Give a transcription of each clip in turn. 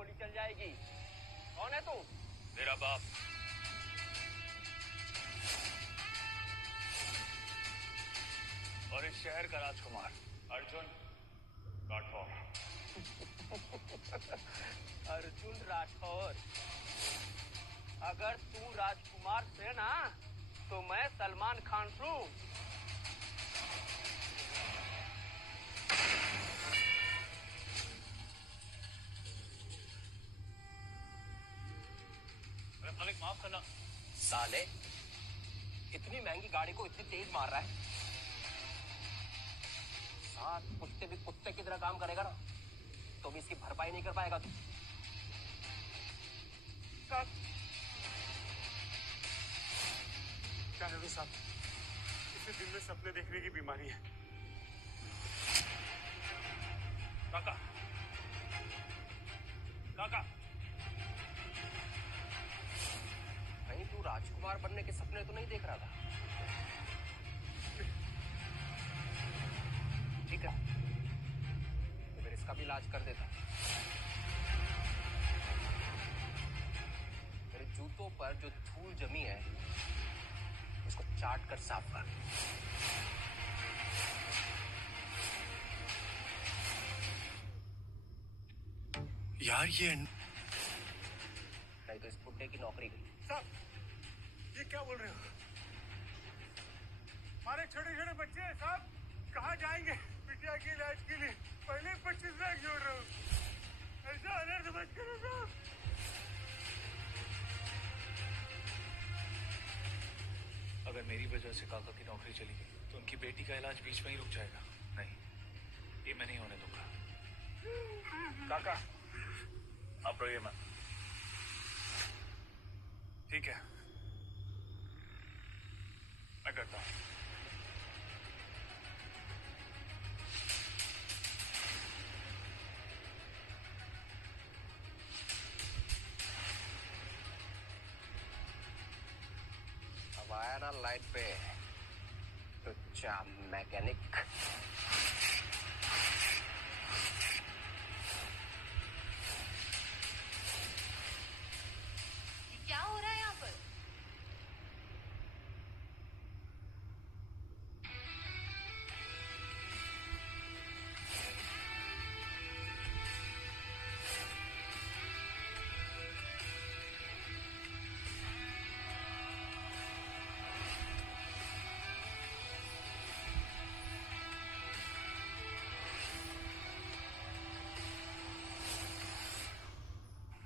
गोली चल जाएगी। कौन है तू? मेरा बाप। और इस शहर का राजकुमार अर्जुन राठौर। अर्जुन राठौर? अगर तू राजकुमार से ना तो मैं सलमान खान हूँ। मालिक माफ करना। साले इतनी महंगी गाड़ी को इतनी तेज मार रहा है। साथ कुत्ते भी कुत्ते की तरह काम करेगा ना तो भी इसकी भरपाई नहीं कर पाएगा तू। क्या है साहब? इसे दिन में सपने देखने की बीमारी है। काका, काका, कहीं तू राजकुमार बनने के सपने तो नहीं देख रहा था? ठीक है, तो फिर इसका भी इलाज कर देता। मेरे जूतों पर जो धूल जमी है उसको चाट कर साफ कर। यार ये नहीं तो इस बुड्ढे की नौकरी गई। साहब, ये क्या बोल रहे हो? हमारे छोटे छोटे बच्चे हैं साहब, कहाँ जाएंगे बिटिया के इलाज के लिए? पहले 25 लाख जोड़ रहा हूँ। ऐसा अनर्थ मत करो साहब। अगर मेरी वजह से काका की नौकरी चली गई तो उनकी बेटी का इलाज बीच में ही रुक जाएगा। नहीं, ये मैं नहीं होने दूंगा। काका, आप रोइए मत। ठीक है, मैं करता हूँ। अब आया ना लाइट पे तो चा मैकेनिक। क्या हो रहा है यहाँ पर?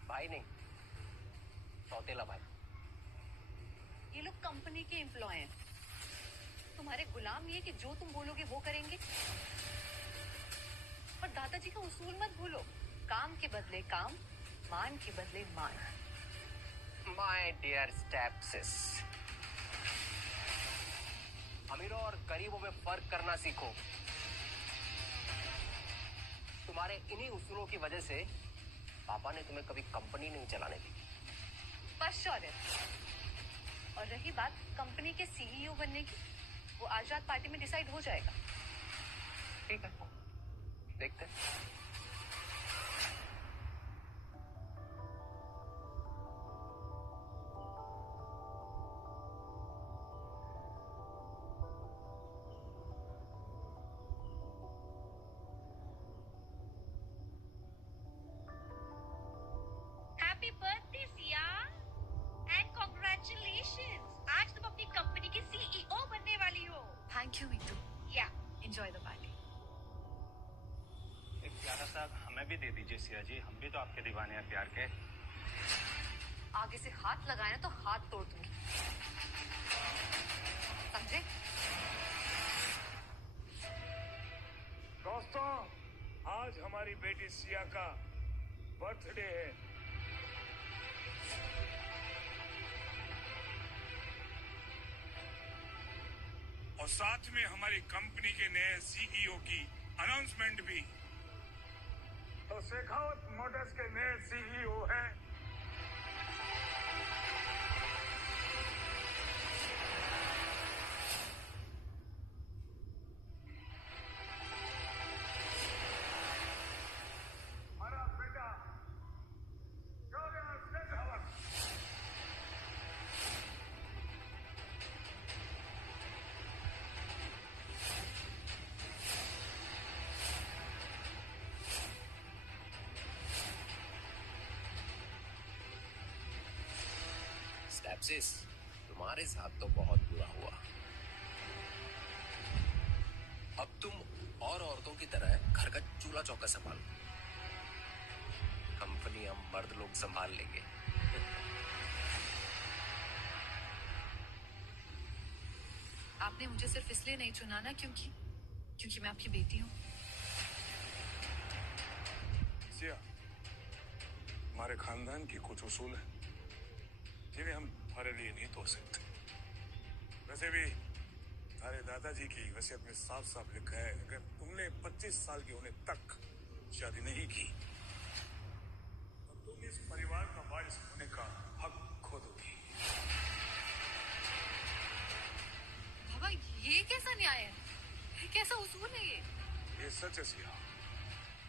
भाई नहीं, सौतेला भाई। ये लोग कंपनी के एम्प्लॉय हैं। तुम्हारे गुलाम ये कि जो तुम बोलोगे वो करेंगे। और दादाजी का उसूल मत भूलो, काम के बदले काम, मान के बदले मान। माय डियर स्टेप्सिस, अमीरों और गरीबों में फर्क करना सीखो। तुम्हारे इन्हीं उसूलों की वजह से पापा ने तुम्हें कभी कंपनी नहीं चलाने दी। बस शौर्य। और रही बात कंपनी के सीईओ बनने की, वो आजाद पार्टी में डिसाइड हो जाएगा। ठीक है, देखते हैं। Happy birthday Siya and congratulations. आज तुम अपनी कंपनी की सीईओ बनने वाली हो। Thank you Meetu. या एंजॉय द पार्टी। एक प्यारा सा हमें भी दे दीजिए सिया जी, हम भी तो आपके दीवाने हैं प्यार के। आगे से हाथ लगाए तो हाथ तोड़ दूंगी, समझे? दोस्तों, आज हमारी बेटी सिया का बर्थडे है। और साथ में हमारी कंपनी के नए सीईओ की अनाउंसमेंट भी। तो शेखावत मोटर्स के नए सीईओ हैं हमारा बेटा एप्सिस, तुम्हारे साथ तो बहुत बुरा हुआ। अब तुम और औरतों की तरह घर का चूल्हा चौका संभालो। कंपनी हम मर्द लोग संभाल लेंगे। आपने मुझे सिर्फ इसलिए नहीं चुना ना क्योंकि मैं आपकी बेटी हूँ। सिया, हमारे खानदान की कुछ उसूल है जिन्हें हम तुम्हारे लिए नहीं तोड़ सकते। वैसे भी तुम्हारे दादाजी की वसीयत में साफ साफ लिखा है, अगर तुमने 25 साल के होने तक शादी नहीं की तो तुम इस परिवार का वारिस होने का हक खो दोगी। बाबा, ये कैसा न्याय है? ये कैसा उसूल है ये सच है सिया।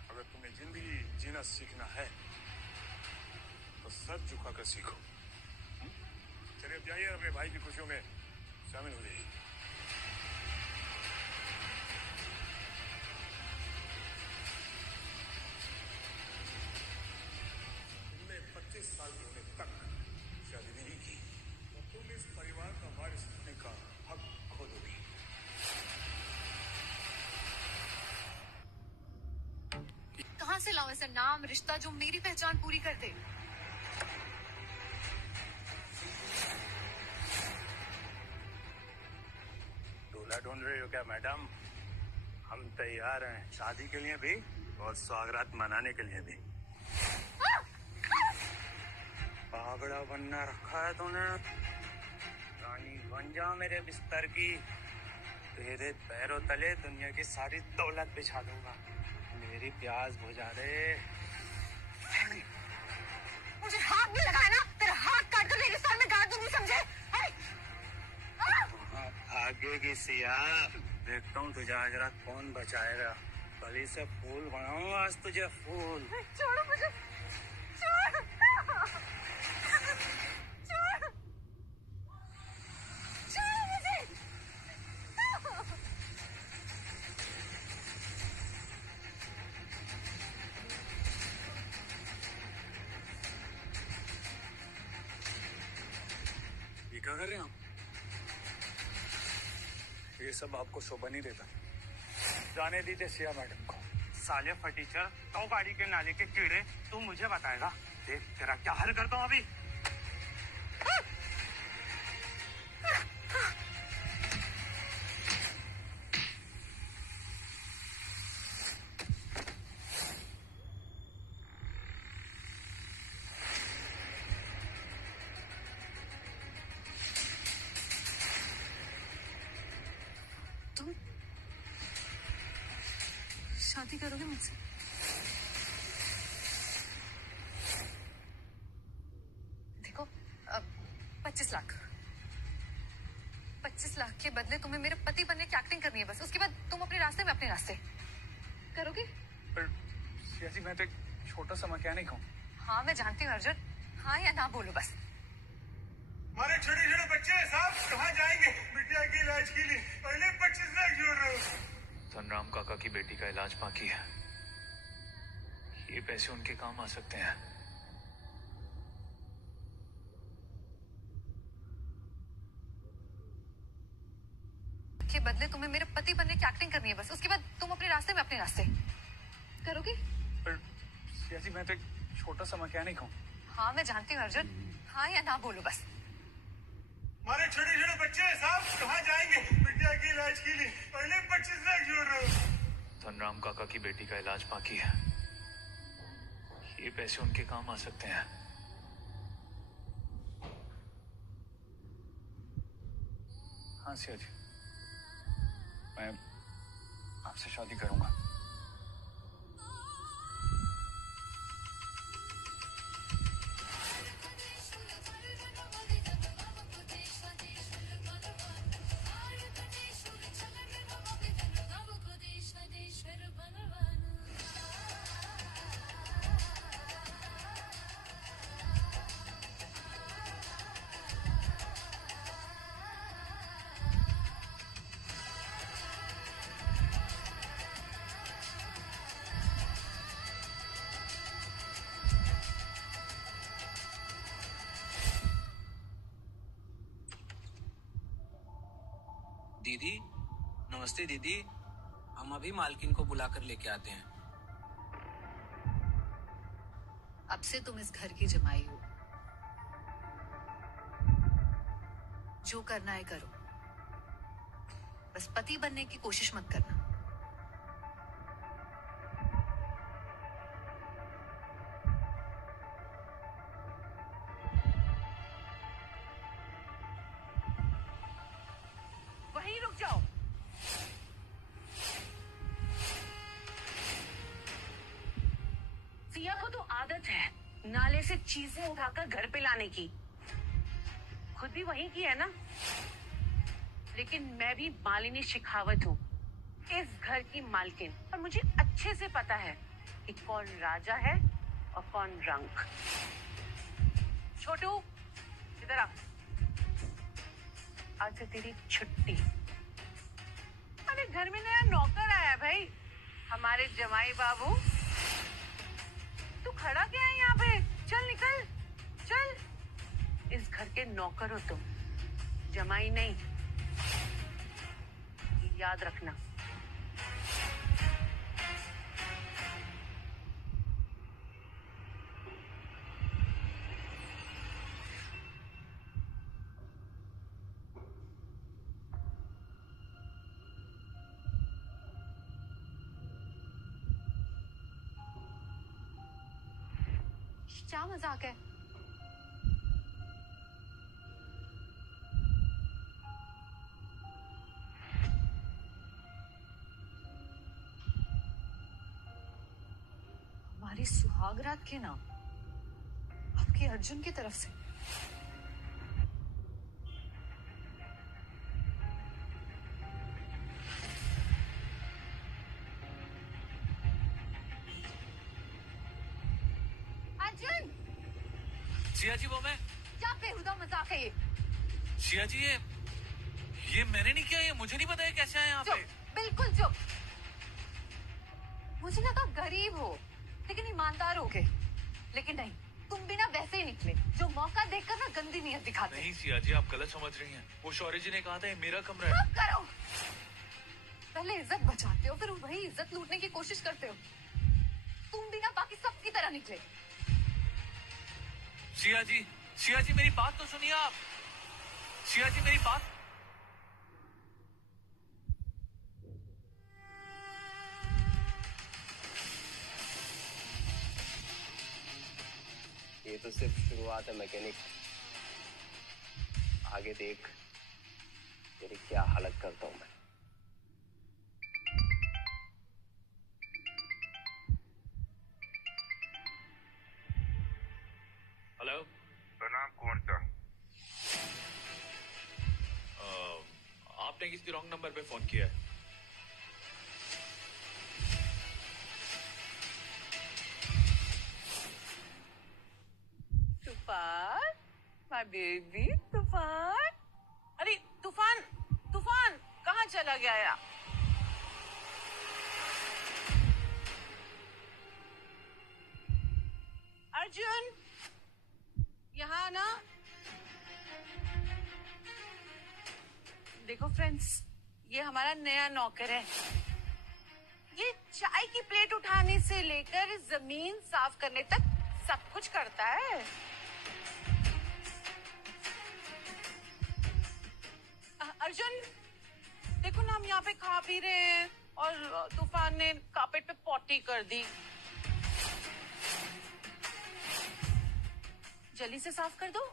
अगर तुम्हें जिंदगी जीना सीखना है तो सर झुकाकर सीखो। चलिए अब जाइए, अपने भाई की खुशियों में शामिल हो जाइए। तुमने 25 साल के होने तक शादी नहीं की तो तुम इस परिवार का वारिस होने का हक खो दोगी। कहाँ से लाऊं ऐसा नाम रिश्ता जो मेरी पहचान पूरी कर दे? दूल्हा ढूंढ रही हो क्या मैडम? हम तैयार हैं शादी के लिए भी और स्वागत मनाने के लिए भी। पागड़ा बनना रखा है तूने। रानी बन जा मेरे बिस्तर की। तेरे पैरों तले दुनिया की सारी दौलत बिछा दूंगा। मेरी प्यास बुझा दे। मुझे हाथ भी लगाया ना, तेरा हाथ काट कर मेरे सर में गाड़ दूंगी, समझे? आगे की सिया, देखता हूँ तुझे आज रात कौन बचाएगा। कली से फूल बनाऊंगा आज तुझे, फूल। छोड़ो मुझे, छोड़, छोड़, छोड़ मुझे। ये क्या कर रहे हैं आप? ये सब आपको शोभा नहीं देता। जाने दीजिए सिया मैडम को। साले फटीचर, तो गाड़ी के नाले के कीड़े, तू मुझे बताएगा। देख तेरा क्या हल करता हूँ अभी। तुम शादी करोगे मुझसे? देखो, 25 लाख के बदले तुम्हें मेरे पति बनने की एक्टिंग करनी है बस। उसके बाद तुम अपने रास्ते में अपने रास्ते करोगे। पर सिया जी, मैं तो एक छोटा सा मैकेनिक हूँ। हाँ मैं जानती हूँ अर्जुन, हाँ या ना बोलो बस। हमारे छोटे छोटे बच्चे साहब कहाँ जाएंगे बिटिया के इलाज के लिए? पहले 25 लाख जोड़ रहे हो। धनराम काका की बेटी का इलाज बाकी है। ये पैसे उनके काम आ सकते हैं। के बदले तुम्हें मेरे पति बनने की एक्टिंग करनी है बस। उसके बाद तुम अपने रास्ते में अपने रास्ते करोगे। पर सिया जी, मैं तो एक छोटा सा मैकेनिक हूँ। हाँ मैं जानती हूँ अर्जुन, हाँ या ना बोलो बस। हमारे छोटे छोटे बच्चे साहब कहाँ जाएंगे बिटिया के इलाज के लिए? पहले 25 लाख जोड़ रहे हो। धनराम काका की बेटी का इलाज बाकी है। ये पैसे उनके काम आ सकते हैं। हाँ सिया जी, मैं आपसे शादी करूंगा। दीदी, नमस्ते दीदी, हम अभी मालकिन को बुलाकर लेके आते हैं। अब से तुम इस घर की जमाई हो, जो करना है करो, बस पति बनने की कोशिश मत करना। वहीं रुक जाओ। सिया को तो आदत है नाले से चीजें उठाकर घर पे लाने की, खुद भी वहीं की है ना। लेकिन मैं भी मालिनी शेखावत हूँ, इस घर की मालकिन, और मुझे अच्छे से पता है कि कौन राजा है और कौन रंक। छोटू इधर आ, आज से तेरी छुट्टी। अरे घर में नया नौकर आया है भाई, हमारे जमाई बाबू। तू खड़ा क्या है यहाँ पे? चल निकल, चल। इस घर के नौकर हो तुम, जमाई नहीं, याद रखना। क्या मजाक है? हमारी सुहागरात के नाम आपके अर्जुन की तरफ से? अर्जुन! सिया जी वो मैं। क्या बेहुदा मजाक है ये? सिया जी ये मैंने नहीं किया, ये मुझे नहीं पता है कैसे आए यहाँ पे। चुप, बिल्कुल चुप। मुझे लगा गरीब हो लेकिन ईमानदार हो गए, लेकिन नहीं, तुम भी ना वैसे ही निकले जो मौका देखकर ना गंदी नीयत दिखाते। नहीं सिया जी, आप गलत समझ रही हैं। वो शौर्य जी ने कहा था ये मेरा कमरा है। चुप करो। पहले इज्जत बचाते हो, फिर वही इज्जत लूटने की कोशिश करते हो। तुम भी ना बाकी सबकी तरह निकले। सिया जी मेरी बात तो सुनिए आप। सिया जी मेरी बात। ये तो सिर्फ शुरुआत है मैकेनिक, आगे देख तेरी क्या हालत करता हूं मैं। हेलो, प्रणाम, कौन सा? आपने किसी रॉन्ग नंबर पे फोन किया है। तूफान, माय बेबी तूफान। अरे तूफान, तूफान कहाँ चला गया यार? अर्जुन यहाँ ना। देखो फ्रेंड्स, ये हमारा नया नौकर है। ये चाय की प्लेट उठाने से लेकर जमीन साफ करने तक सब कुछ करता है। अर्जुन देखो ना, हम यहाँ पे खा पी रहे हैं और तूफान ने कारपेट पे पॉटी कर दी। जल्दी से साफ कर दो।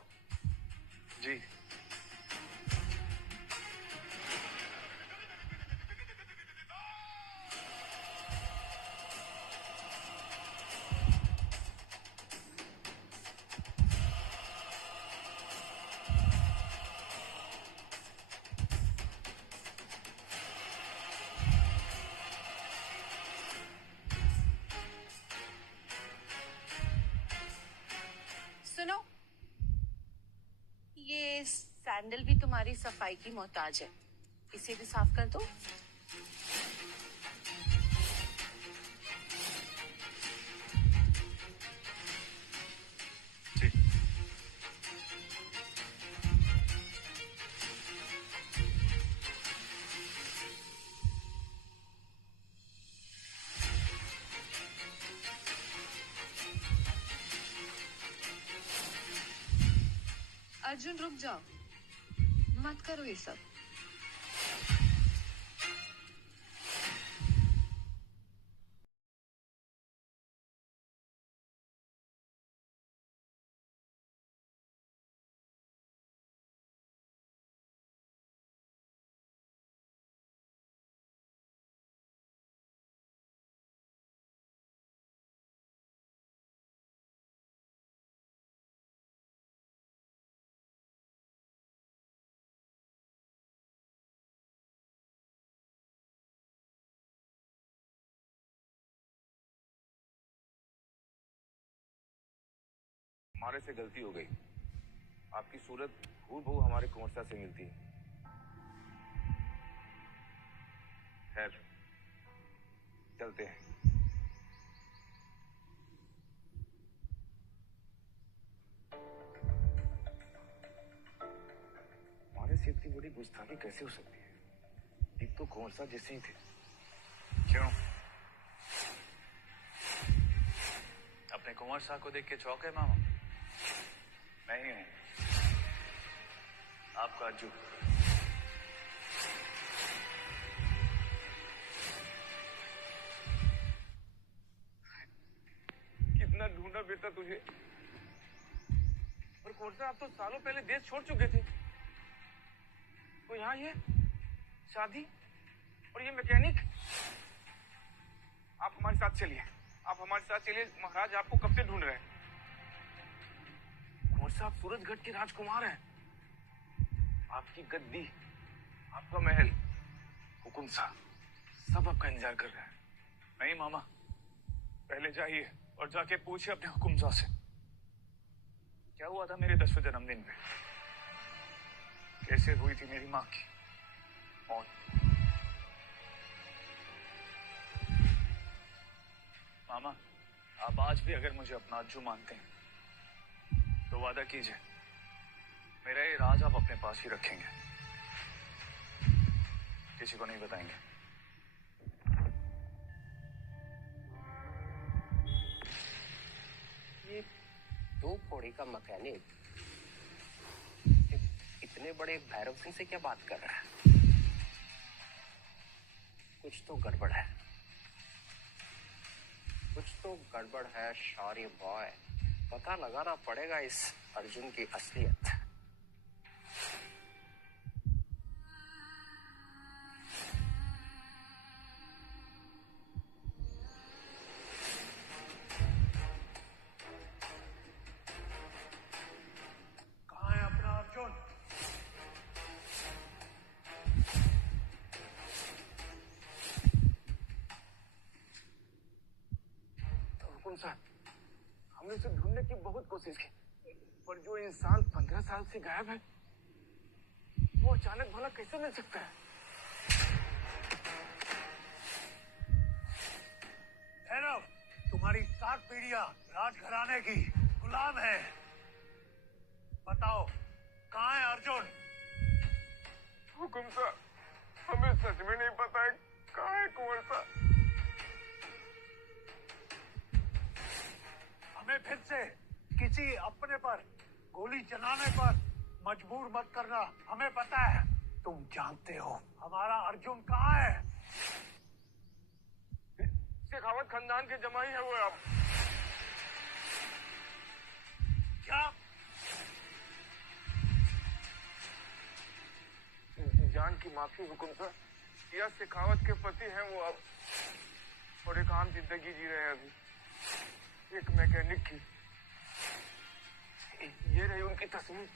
जी। सुनो, ये सैंडल भी तुम्हारी सफाई की मोहताज है, इसे भी साफ कर दो। जी। अर्जुन रुक जाओ, मत करो ये सब। हमारे से गलती हो गई। आपकी सूरत हूबहू हमारे कुंवरसा से मिलती है। खैर, चलते हैं। हमारे से इतनी बड़ी गुस्ताखी कैसे हो सकती है? एक तो कुंवरसा जैसे ही थे। क्यों? अपने कुंवर साहब को देख के चौंके मामा? नहीं, आपका अर्जुन। कितना ढूंढा बेटा तुझे। और कुंवरसा, आप तो सालों पहले देश छोड़ चुके थे। तो यहाँ ये शादी और ये मैकेनिक। आप हमारे साथ चलिए, आप हमारे साथ चलिए। महाराज आपको कब से ढूंढ रहे हैं। कुंवरसा, आप सूरजगढ़ के राजकुमार हैं। आपकी गद्दी, आपका महल, हुकुम साहब सब आपका इंतजार कर रहे हैं। नहीं मामा, पहले जाइए और जाके पूछिए अपने हुकुम साहब से क्या हुआ था मेरे 10वें जन्मदिन पे। कैसे हुई थी मेरी माँ की मौत। मामा, आप आज भी अगर मुझे अपना अर्जू मानते हैं तो वादा कीजिए मेरा ये राज आप अपने पास ही रखेंगे, किसी को नहीं बताएंगे। ये 2 कौड़ी का मैकेनिक इतने बड़े भैरव सिंह से क्या बात कर रहा है? कुछ तो गड़बड़ है, कुछ तो गड़बड़ है शौर्य बॉय। पता लगाना पड़ेगा इस अर्जुन की असलियत। कहाँ है अपना अर्जुन? हुकुम साहब, हमने उसे ढूंढने की बहुत कोशिश की, पर जो इंसान 15 साल से गायब है वो अचानक भला कैसे मिल सकता है? भैरव, तुम्हारी 7 पीढ़ियां राजघराने की गुलाम है। बताओ, कहाँ है अर्जुन? हुकुम साहब, हमें सच में नहीं पता है कहाँ है कुंवरसा। हमें फिर से किसी अपने पर गोली चलाने पर मजबूर मत करना। हमें पता है, तुम जानते हो हमारा अर्जुन कहाँ है। शेखावत खानदान के जमाई है वो। अब क्या? जान की माफी हुकुम साहब, या शेखावत के पति हैं वो अब, और एक आम जिंदगी जी रहे हैं अभी, एक मैकेनिक की। ये रही उनकी तस्वीर।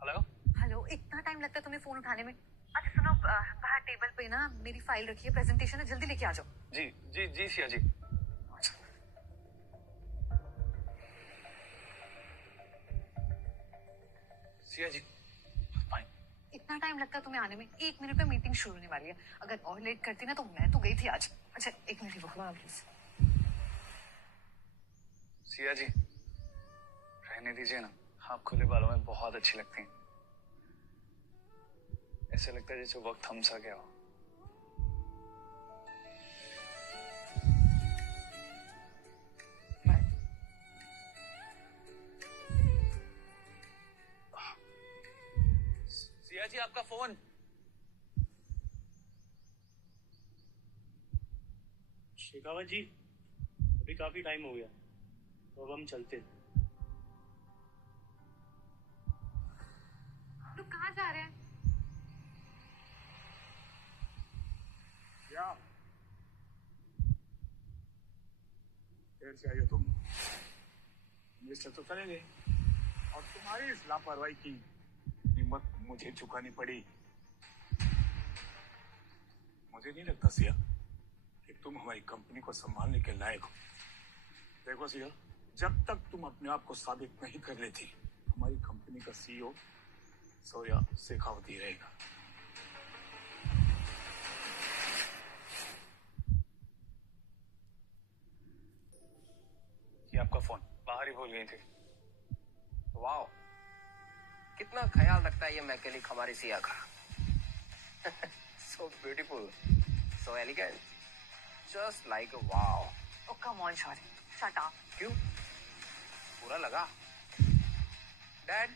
हेलो? हेलो, इतना टाइम लगता है तुम्हें फोन उठाने में? अच्छा सुनो, बाहर टेबल पे ना मेरी फाइल रखी है, प्रेजेंटेशन है, जल्दी लेके आ जाओ। जी जी जी सिया जी। सिया जी, फाइन। इतना टाइम लगता है तुम्हें आने में? 1 मिनट में मीटिंग शुरू होने वाली है। अगर और लेट करती ना तो मैं तो गई थी आज। अच्छा 1 मिनट रुको प्लीज। सिया जी, रहने दीजिए ना, आप खुले बालों में बहुत अच्छी लगती हैं। ऐसे लगता है जैसे वक्त थम सा गया हो। सिया जी, आपका फोन। शेखावत जी, अभी काफी टाइम हो गया तो अब हम चलते हैं। लोग कहाँ जा रहे हैं? क्या देर से आई हो तुम? मिस्टर तो चले गए और तुम्हारी इस लापरवाही की कीमत मुझे चुकानी पड़ी। मुझे नहीं लगता सिया कि तुम हमारी कंपनी को संभालने के लायक हो। देखो सिया, जब तक तुम अपने आप को साबित नहीं कर लेती, हमारी कंपनी का सीईओ सोया शेखावत ही रहेगा। ये आपका फोन बाहर ही भूल गई थी। वाओ, कितना ख्याल रखता है ये मैकेनिक हमारी सिया का। So beautiful, so elegant, just like a wow. Oh come on, Shari. Shut up. क्यों? पूरा लगा? डैड,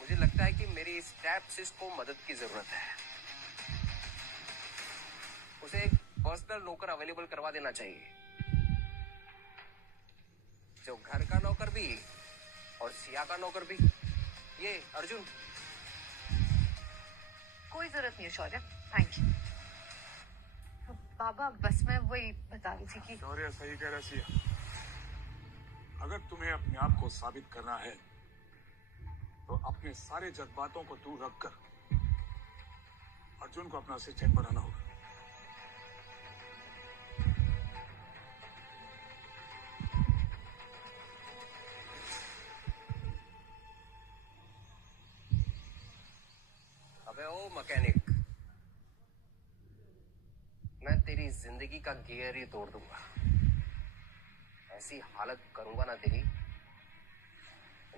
मुझे लगता है कि मेरी इस टैप्सिस को मदद की जरूरत है। उसे एक पर्सनल नौकर अवेलेबल करवा देना चाहिए, जो घर का नौकर भी और सिया का नौकर भी। ये अर्जुन। कोई जरूरत नहीं है शौर्य, थैंक यू। बाबा बस मैं वही बता रही थी कि शौर्य सही कह रहा सिया। अगर तुम्हें अपने आप को साबित करना है तो अपने सारे जज्बातों को दूर रखकर अर्जुन को अपना असिस्टेंट बनाना होगा। अबे ओ मैकेनिक, मैं तेरी जिंदगी का गियर ही तोड़ दूंगा। ऐसी हालत करूंगा ना तेरी,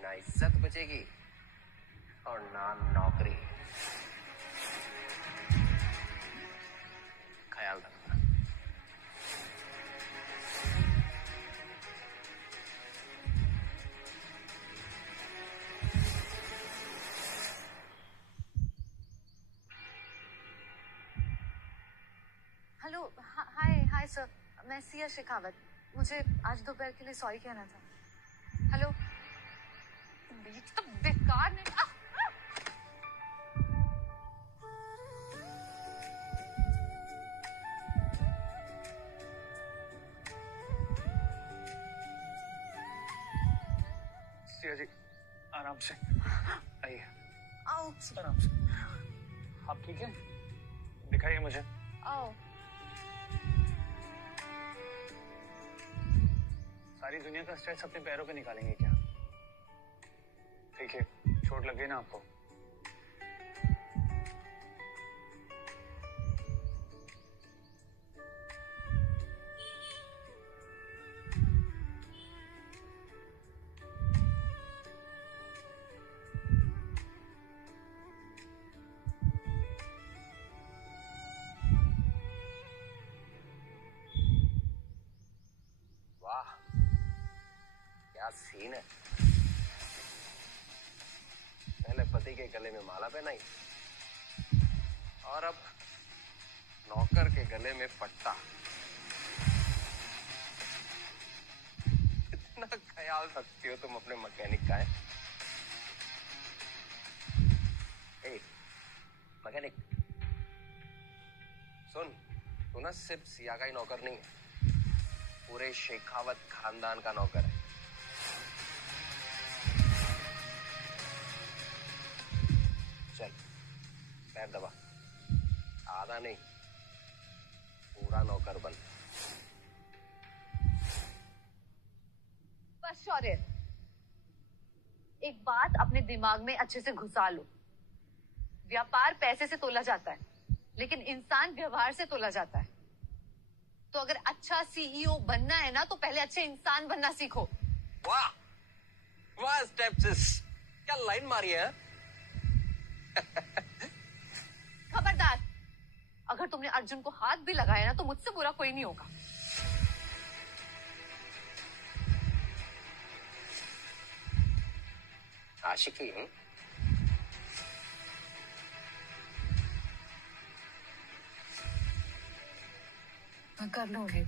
ना इज्जत बचेगी और ना नौकरी। ख्याल रखना। हेलो, हाय हाय सर, मैं सिया शेखावत। मुझे आज दोपहर के लिए सॉरी कहना था। हेलो, ये तो बेकार नहीं। सिया जी, आराम से आइए। आउट। आराम से। आप ठीक हैं? दिखाइए मुझे। आओ। सारी दुनिया का स्ट्रेस अपने पैरों पे निकालेंगे क्या? ठीक है, चोट लग गई ना आपको? वाह, क्या सीन है। पहले पति के गले में माला पहनाई और अब नौकर के गले में पट्टा। इतना ख्याल रखती हो तुम अपने मैकेनिक का। है मैकेनिक, सुन, तू ना सिर्फ सिया का ही नौकर नहीं है, पूरे शेखावत खानदान का नौकर है। चल पैर दबा, आधा नहीं पूरा नौकर बन। बस शौर्य, एक बात अपने दिमाग में अच्छे से घुसा लो। व्यापार पैसे से तोला जाता है, लेकिन इंसान व्यवहार से तोला जाता है। तो अगर अच्छा सीईओ बनना है ना, तो पहले अच्छे इंसान बनना सीखो। वाह वाह स्टेप्सिस, क्या लाइन मारी है। खबरदार, अगर तुमने अर्जुन को हाथ भी लगाया ना, तो मुझसे बुरा कोई नहीं होगा। आशिकी मैं कर लूंगी।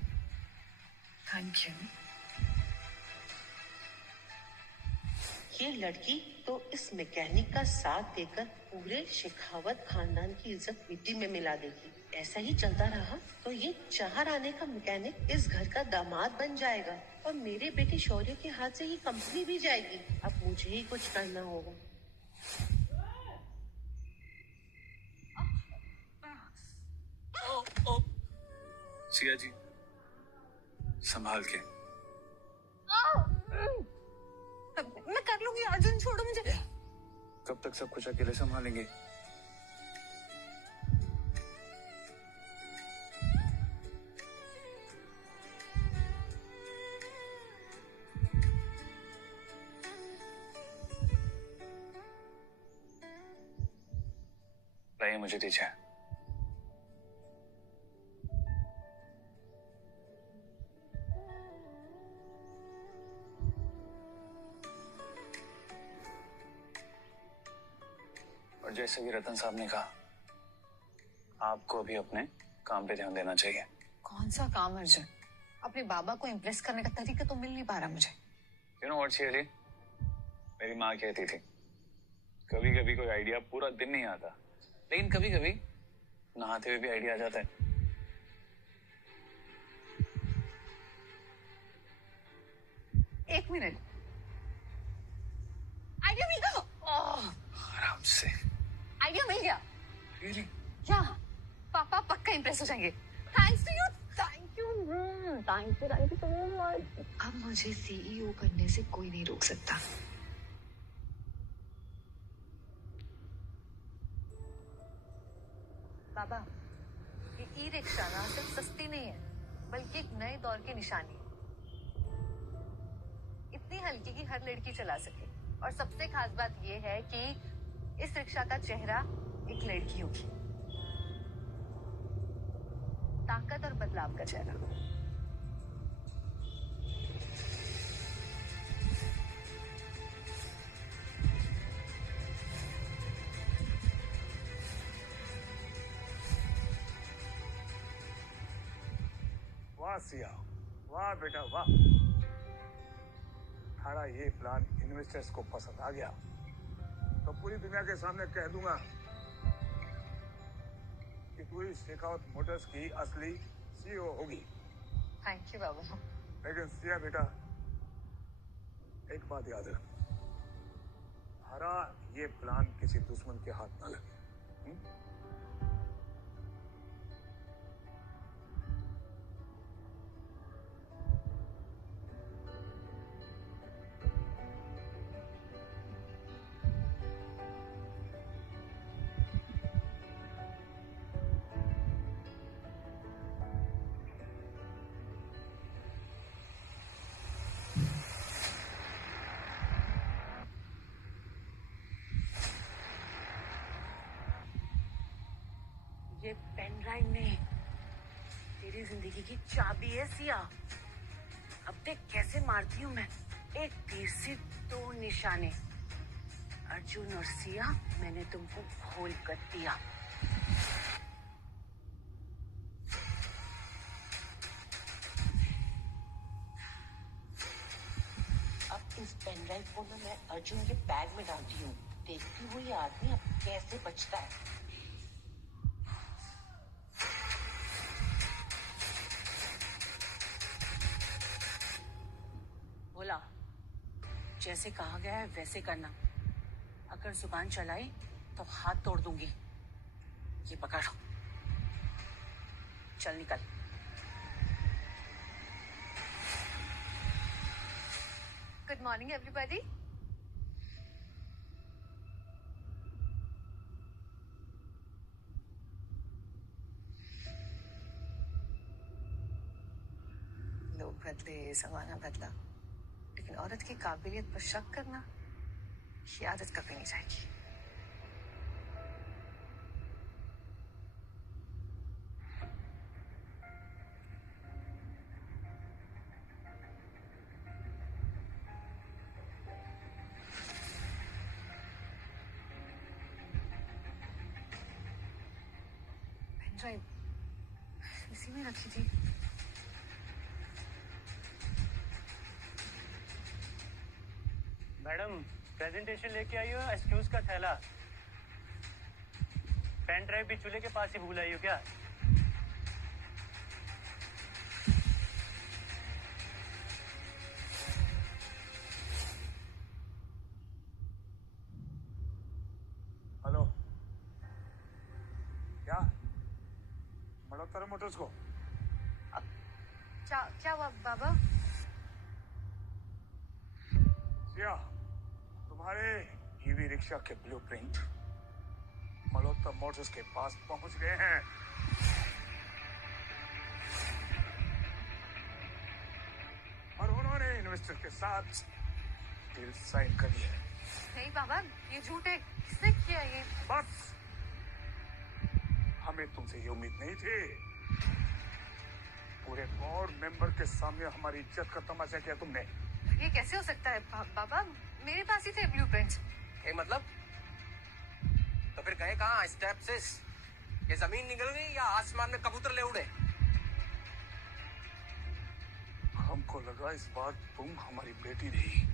Thank you. ये लड़की तो इस मैकेनिक का साथ देकर पूरे शेखावत खानदान की इज्जत मिट्टी में मिला देगी। ऐसा ही चलता रहा तो ये 4 आने का मैकेनिक इस घर का दामाद बन जाएगा और मेरे बेटे शौर्य के हाथ से ही कंपनी भी जाएगी। अब मुझे ही कुछ करना होगा। सिया जी, संभाल के। मैं कर लूंगी अर्जुन, छोड़ो मुझे। कब तक सब कुछ अकेले संभालेंगे? लाइए, मुझे दीजिए। और जैसे कि रतन साहब ने कहा, आपको भी अपने काम पे ध्यान देना चाहिए। कौन सा काम अर्जुन? अपने बाबा को इम्प्रेस करने का तरीका तो मिल नहीं पा रहा मुझे। You know what Siya ji, मेरी माँ कहती थी, कभी कभी कोई आइडिया पूरा दिन नहीं आता, लेकिन कभी कभी नहाते हुए भी आइडिया आ जाता है। एक मिनट, आइडिया मिल गया। आराम से। आइडिया मिल गया। Really? क्या पापा पक्का इम्प्रेस हो जाएंगे। Thanks to you, thank you so much. अब मुझे सीईओ बनने से कोई नहीं रोक सकता। बाबा, ये ई रिक्शा ना सिर्फ सस्ती नहीं है, बल्कि एक नए दौर की निशानी है। इतनी हल्की कि हर लड़की चला सके, और सबसे खास बात ये है कि इस रिक्शा का चेहरा एक लड़की होगी। ताकत और बदलाव का चेहरा। वाह सिया, वाह बेटा वाह। हमारा ये प्लान इन्वेस्टर्स को पसंद आ गया तो पूरी दुनिया के सामने कह दूंगा कि तू ही शेखावत मोटर्स की असली सीईओ होगी। थैंक यू बाबा। लेकिन सिया बेटा, एक बात याद रख, हमारा ये प्लान किसी दुश्मन के हाथ न लगे। ये पेन ड्राइव में तेरी जिंदगी की चाबी है सिया। अब देख कैसे मारती हूँ मैं, एक तीर से 2 निशाने। अर्जुन और सिया, मैंने तुमको घोल कर दिया। अब इस पेन ड्राइव को ना मैं अर्जुन के बैग में डालती हूँ। देखती हुई आदमी अब कैसे बचता है। बोला, जैसे कहा गया है वैसे करना। अगर जुबान चलाई तो हाथ तोड़ दूंगी। ये पकड़, चल निकल। Good morning everybody. बदले, जमाना बदला, लेकिन औरत की काबिलियत पर शक करना, ये आदत कभी नहीं जाएगी। पेन ड्राइव इसी में रखी थी। मैडम, प्रेजेंटेशन लेके आई हो, एक्सक्यूज का थैला। पेन ड्राइव भी चूल्हे के पास ही भूल आई हो क्या? हेलो, क्या मल्होत्रा मोटर्स को? क्या हुआ बाबा? सिया, तुम्हारे ईवी रिक्शा के ब्लूप्रिंट मल्होत्रा मोटर्स के पास पहुंच गए हैं। और उन्होंने इन्वेस्टर के साथ डील साइन कर लिया है। नहीं बाबा, ये झूठ है। किसने किया ये? बस, हमें तुमसे ये उम्मीद नहीं थी। पूरे बोर्ड मेंबर के सामने हमारी इज्जत का तमाशा किया तुमने। ये कैसे हो सकता है बाबा? मेरे पास ही थे ब्लूप्रिंट्स। ए मतलब? तो फिर गए कहाँ स्टेप सिस? ये जमीन निकल गई या आसमान में कबूतर ले उड़े? हमको लगा इस बार तुम हमारी बेटी नहीं,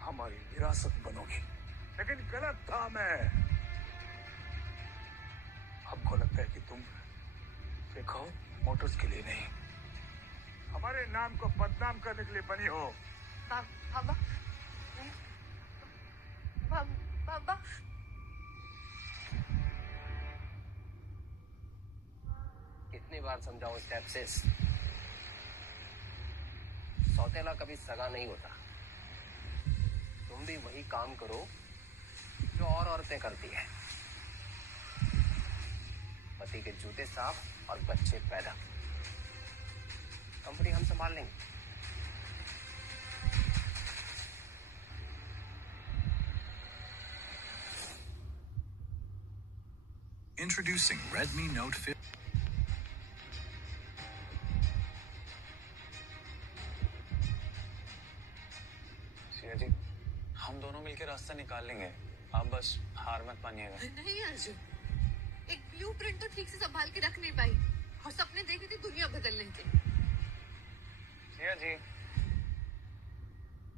हमारी विरासत बनोगी, लेकिन गलत था मैं। हमको लगता है कि तुम देखो मोटर्स के लिए नहीं, हमारे नाम को बदनाम करने के लिए बनी हो। बाबा, बाबा, कितनी बार समझाऊं स्टेप्सिस? सौतेला कभी सगा नहीं होता। तुम भी वही काम करो जो और औरतें करती हैं। पति के जूते साफ और बच्चे पैदा। कंपनी हम संभाल लेंगे। Introducing Redmi Note 50. Siya ji, हम दोनों मिलकर रास्ता निकाल लेंगे, आप बस हार मत मानिएगा। नहीं अर्जुन, एक ब्लूप्रिंट तो ठीक से संभाल के रख नहीं पाई, और सपने देखे थे दुनिया बदलने के। सिया जी,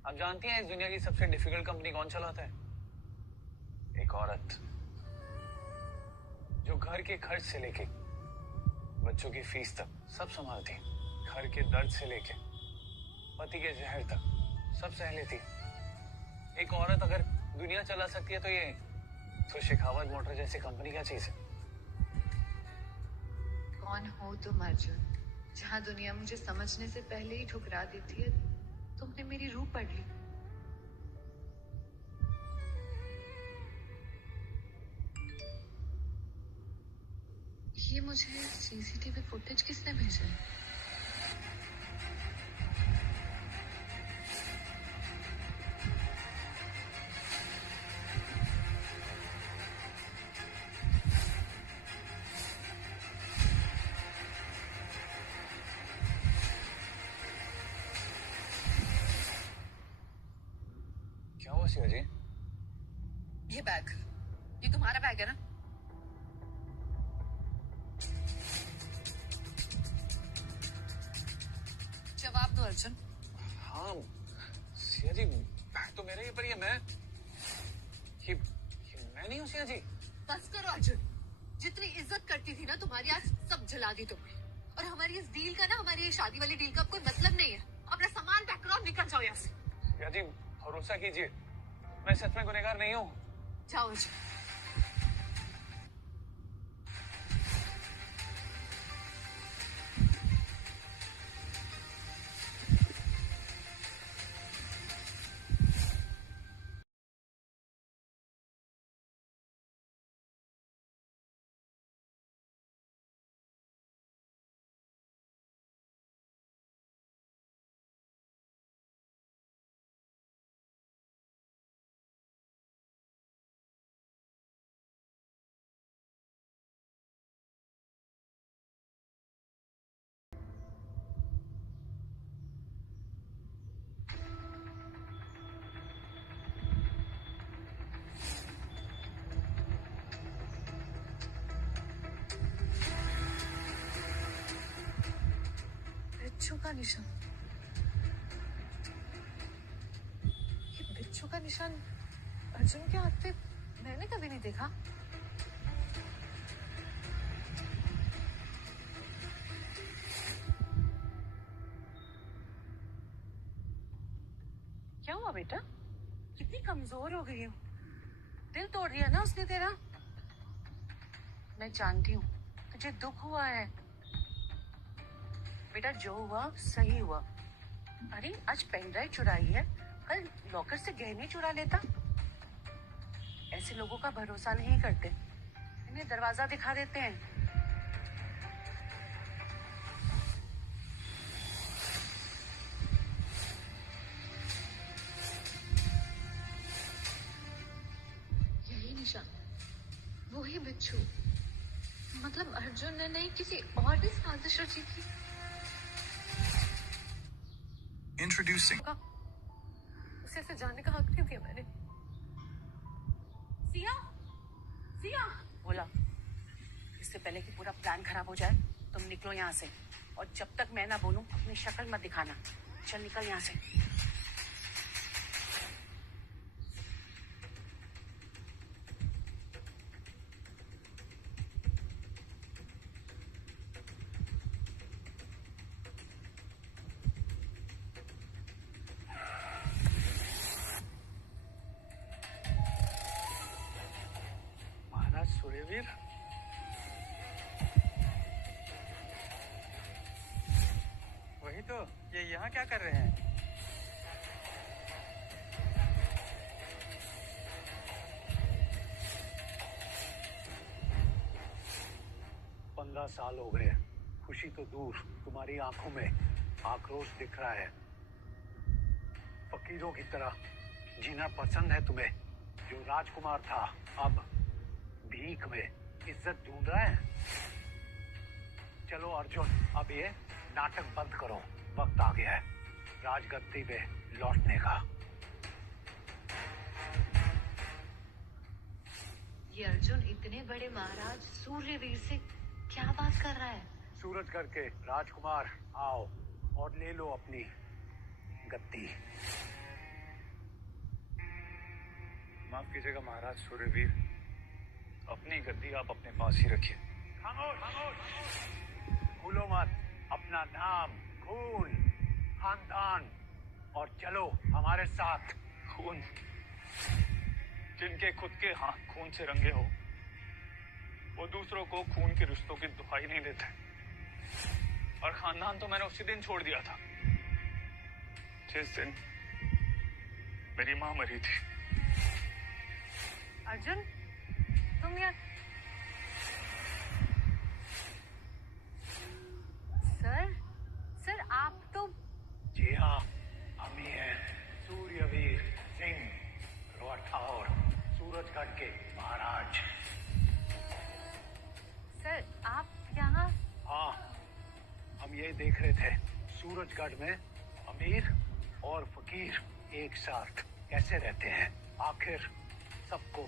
आप जानती हैं इस दुनिया की सबसे डिफिकल्ट कंपनी कौन चलाता है? एक औरत, जो घर के खर्च से लेके बच्चों की फीस तक सब संभालती, घर के दर्द से लेके पति के जहर तक सब सह लेती। एक औरत अगर दुनिया चला सकती है तो शेखावत मोटर जैसी कंपनी क्या चीज है? कौन हो तुम अर्जुन? जहाँ दुनिया मुझे समझने से पहले ही ठुकरा देती है, तुमने मेरी रूह पढ़ ली। ये मुझे सीसीटीवी फुटेज किसने भेजा है? क्या हुआ सिया जी? ये बैग, ये तुम्हारा बैग है ना? जवाब दो अर्जुन। हाँ सिया जी, बैग तो मेरा ही, पर ये मैं नहीं हूँ सिया जी। बस करो अर्जुन, जितनी इज्जत करती थी ना तुम्हारी, आज सब जला दी तुमने। और हमारी इस डील का ना, हमारी ये शादी वाली डील का कोई मतलब नहीं है। अपना सामान पैक करो और निकल जाओ यहाँ से। सिया जी भरोसा कीजिए, मैं सच में गुनहगार नहीं हूँ। जाओ अर्जुन। बिच्छू का निशान, ये बिच्छू का निशान अर्जुन के हाथ पे मैंने कभी नहीं देखा। क्या हुआ बेटा? कितनी कमजोर हो गई हो। दिल तोड़ दिया ना उसने तेरा। मैं जानती हूँ तुझे दुख हुआ है बेटा। जो हुआ सही हुआ। अरे आज पेन ड्राइव चुराई है, कल लॉकर से गहने चुरा लेता। ऐसे लोगों का भरोसा नहीं करते, इन्हें दरवाजा दिखा देते हैं। यही निशान, वही बिच्छू। मतलब अर्जुन ने नहीं, किसी और ने साजिश रची थी। Introducing. उसे ऐसे जाने का हक नहीं दिया मैंने। सिया, सिया बोला, इससे पहले कि पूरा प्लान खराब हो जाए तुम निकलो यहाँ से। और जब तक मैं ना बोलूं अपनी शक्ल मत दिखाना। चल निकल यहाँ से। महाराज सूर्यवीर, वही तो, ये यहाँ क्या कर रहे हैं? 15 साल हो गए, खुशी तो दूर, तुम्हारी आंखों में आक्रोश दिख रहा है। फकीरों की तरह जीना पसंद है तुम्हें। जो राजकुमार था अब भीख में इज्जत ढूंढ रहा है। चलो अर्जुन, अब ये नाटक बंद करो, वक्त आ गया है राजगद्दी पे लौटने का। ये अर्जुन इतने बड़े महाराज सूर्यवीर से क्या बात कर रहा है? सूरजगढ़ के राजकुमार आओ और ले लो अपनी गद्दी। माफ कीजिएगा महाराज सूर्यवीर, अपनी गद्दी आप अपने पास ही रखिए। भूलो मत अपना नाम, खून, खानदान, और चलो हमारे साथ। खून? जिनके खुद के हाथ खून से रंगे हो, वो दूसरों को खून के रिश्तों की दुहाई नहीं देते। और खानदान तो मैंने उसी दिन छोड़ दिया था जिस दिन मेरी माँ मरी थी। अर्जुन, तुम यहाँ? सर आप तो। जी हाँ, हम ही हैं सूर्यवीर सिंह राठौर, सूरजगढ़ के महाराज। सर आप यहाँ? हाँ, हम ये देख रहे थे सूरजगढ़ में अमीर और फकीर एक साथ कैसे रहते हैं। आखिर सबको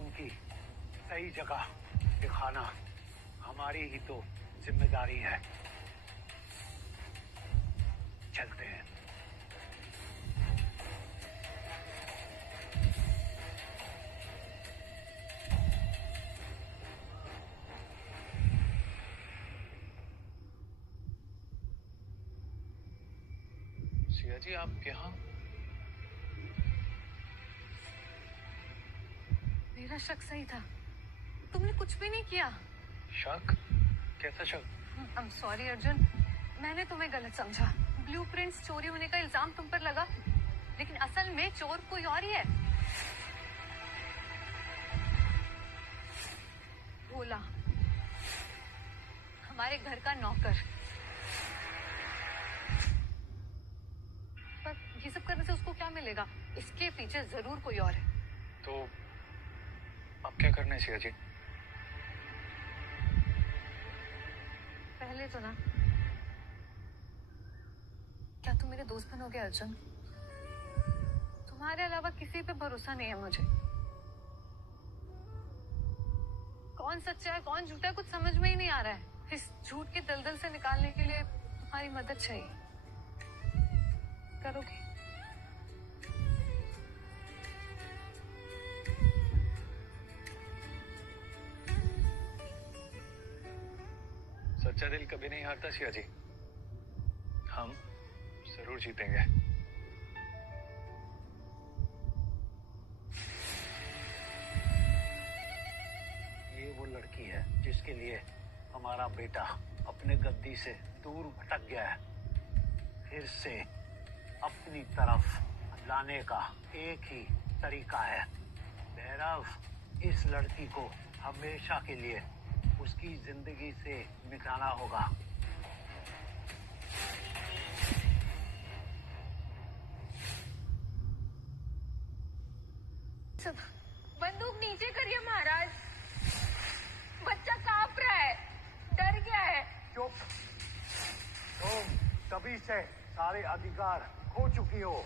उनकी सही जगह दिखाना हमारी ही तो जिम्मेदारी है। चलते हैं। सिया जी, आप यहाँ? मेरा शक सही था, तुमने कुछ भी नहीं किया। शक? कैसा शक? आई एम सॉरी अर्जुन, मैंने तुम्हें गलत समझा। ब्लूप्रिंट्स चोरी होने का इल्जाम तुम पर लगा, लेकिन असल में चोर कोई और ही है। भोला, हमारे घर का नौकर। पर ये सब करने से उसको क्या मिलेगा? इसके पीछे जरूर कोई और है। तो अब क्या करना है सिया जी? पहले तो ना, क्या तुम मेरे दोस्त बनोगे अर्जुन? तुम्हारे अलावा किसी पे भरोसा नहीं है मुझे। कौन सच्चा है कौन झूठा है कुछ समझ में ही नहीं आ रहा है। इस झूठ के दलदल से निकालने के लिए तुम्हारी मदद चाहिए, करोगे? सच्चा दिल कभी नहीं हारता सिया जी, हम जरूर जीतेंगे। ये वो लड़की है जिसके लिए हमारा बेटा अपने गद्दी से दूर भटक गया है। फिर से अपनी तरफ लाने का एक ही तरीका है, भैरव इस लड़की को हमेशा के लिए उसकी जिंदगी से मिटाना होगा। बंदूक नीचे करिए महाराज, बच्चा कांप रहा है, डर गया है। चुप, तुम तभी से सारे अधिकार खो चुकी हो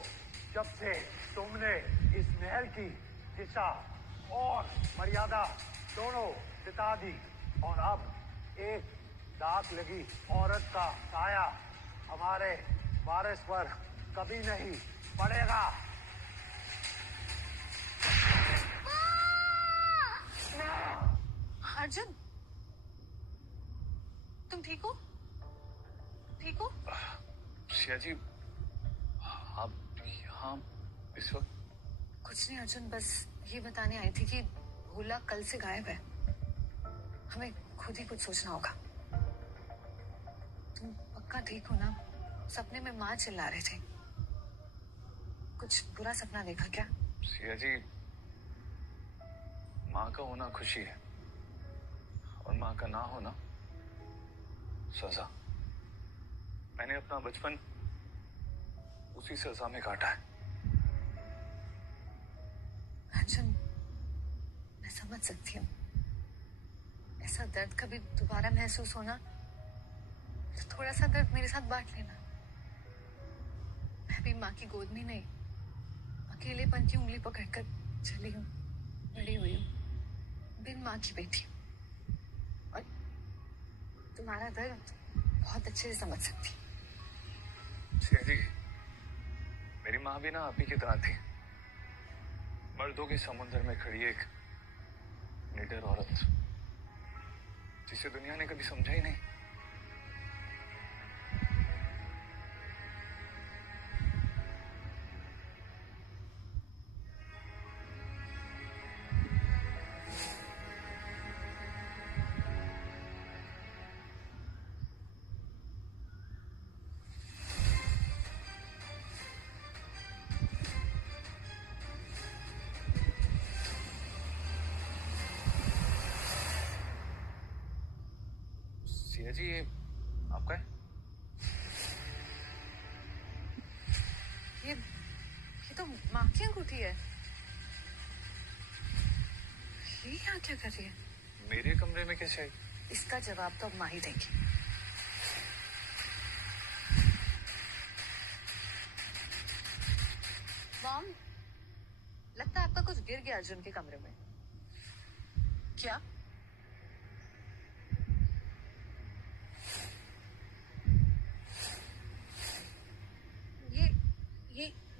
जब से तुमने इस महल की दिशा और मर्यादा दोनों बिता दी, और अब एक दाग लगी औरत का साया हमारे वारिस पर कभी नहीं पड़ेगा। अर्जुन, तुम ठीक हो? ठीक हो? सिया जी, आप यहाँ इस वक्त? कुछ नहीं अर्जुन, बस ये बताने आई थी कि भोला कल से गायब है। हमें खुद ही कुछ सोचना होगा। तुम पक्का ठीक हो ना? सपने में माँ चिल्ला रहे थे, कुछ बुरा सपना देखा क्या? सिया जी, माँ का होना खुशी है और माँ का ना होना सजा। मैंने अपना बचपन उसी सजा में काटा है। अर्जुन, मैं समझ सकती हूँ, ऐसा दर्द कभी दोबारा महसूस होना तो थोड़ा सा दर्द मेरे साथ बांट लेना। मैं भी माँ की गोद में नहीं, अकेलेपन की उंगली पकड़कर चली हूँ, बड़ी हुई हूँ, बिन माँ की बेटी। और तुम्हारा दर्द बहुत अच्छे से समझ सकती। सिया जी, मेरी माँ भी ना आप ही की तरह थी, मर्दों के समुद्र में खड़ी एक निडर औरत, जिसे दुनिया ने कभी समझा ही नहीं। सिया जी, ये आपका है? ये तो माँ की अंगूठी है। ये यहाँ क्या कर रही है? मेरे कमरे में कैसे आई? इसका जवाब तो अब माँ ही देगी। मॉम, लगता है आपका कुछ गिर गया अर्जुन के कमरे में। क्या?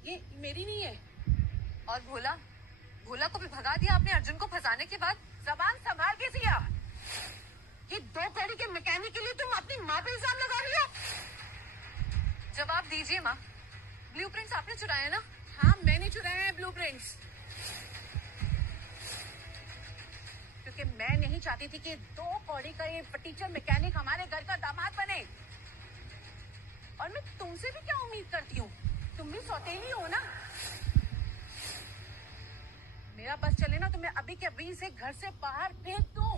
ये मेरी नहीं है। और भोला, भोला को भी भगा दिया आपने अर्जुन को फंसाने के बाद। जबान संभाल के सिया, ये 2 कौड़ी के मैकेनिक के लिए तुम अपनी माँ पे इल्जाम लगा रही हो। जवाब दीजिए माँ, ब्लूप्रिंट्स आपने चुराए ना? हाँ, मैंने चुराए हैं ब्लूप्रिंट्स, क्योंकि मैं नहीं चाहती थी कि 2 कौड़ी का ये टीचर मैकेनिक हमारे घर का दामाद बने। और मैं तुमसे भी क्या उम्मीद करती हूँ, तुम भी सौतेली हो ना। मेरा बस चले ना तो मैं अभी के अभी से घर से बाहर फेंक दूं।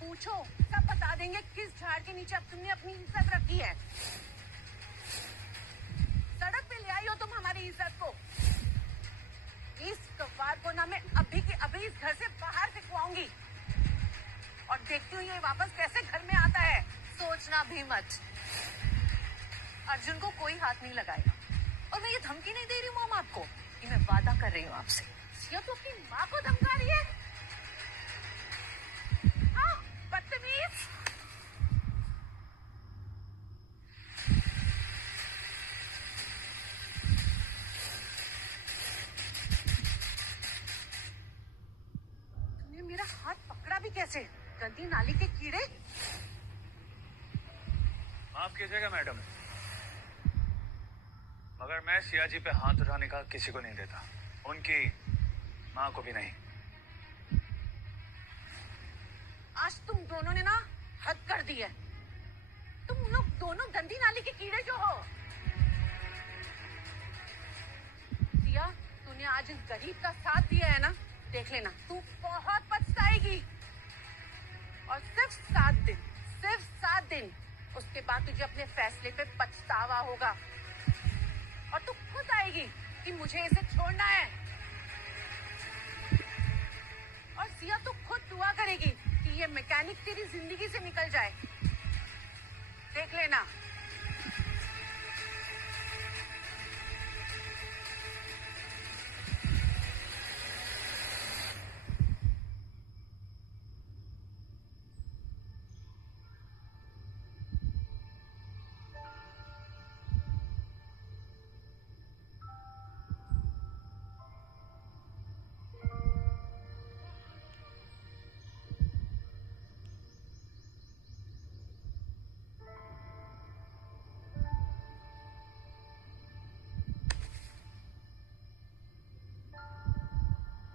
पूछो, सब बता देंगे किस झाड़ के नीचे अब तुमने अपनी इज्जत रखी है। सड़क पे ले आई हो तुम हमारी इज्जत को। इस कबाड़ को ना मैं अभी के अभी इस घर से बाहर फेंकवाऊंगी, और देखती हूँ ये वापस कैसे घर में आता है। सोचना भी मत, अर्जुन को कोई हाथ नहीं लगाएगा। और मैं ये धमकी नहीं दे रही हूँ मॉम आपको, ये मैं वादा कर रही हूँ आपसे। सिया, तो अपनी माँ को धमका रही है? हाँ, बदतमीज। गंदी नाली के कीड़े। माफ कीजिएगा मैडम, मगर मैं सिया जी पे हाथ उठाने का किसी को नहीं देता, उनकी माँ को भी नहीं। आज तुम दोनों ने ना हद कर दी है। तुम लोग दोनों गंदी नाली के कीड़े जो हो। सिया, तूने आज इस गरीब का साथ दिया है ना, देख लेना तू बहुत पछताएगी। और सिर्फ 7 दिन, उसके बाद तुझे अपने फैसले पे पछतावा होगा और तू खुद आएगी कि मुझे इसे छोड़ना है। और सिया, तू खुद दुआ करेगी कि ये मैकेनिक तेरी जिंदगी से निकल जाए। देख लेना।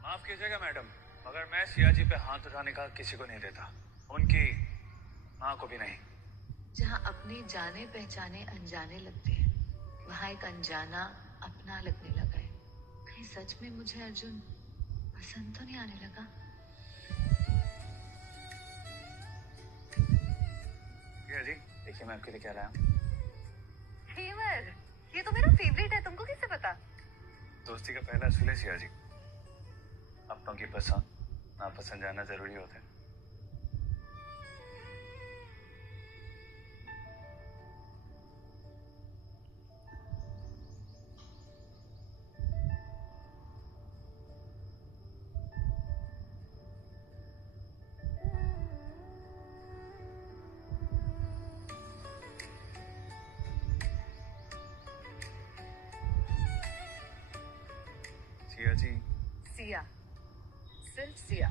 माफ कीजिएगा मैडम, मगर मैं सिया जी पे हाथ उठाने का किसी को नहीं देता, उनकी माँ को भी नहीं। जहाँ अपने जाने पहचाने अनजाने लगते हैं, वहाँ एक अनजाना अपना लगने लगा है। कहीं सच में मुझे अर्जुन पसंद तो नहीं आने लगा? सिया जी, देखिए मैं आपके लिए क्या लाया हूँ। फेवर, ये तो मेरा फेवरेट है, तुमको कैसे पता? दोस्ती का पहला असूल है सिया जी, अपनों की पसंद नापसंद जानना जरूरी होता है। सिया जी, सिया, सिर्फ सिया।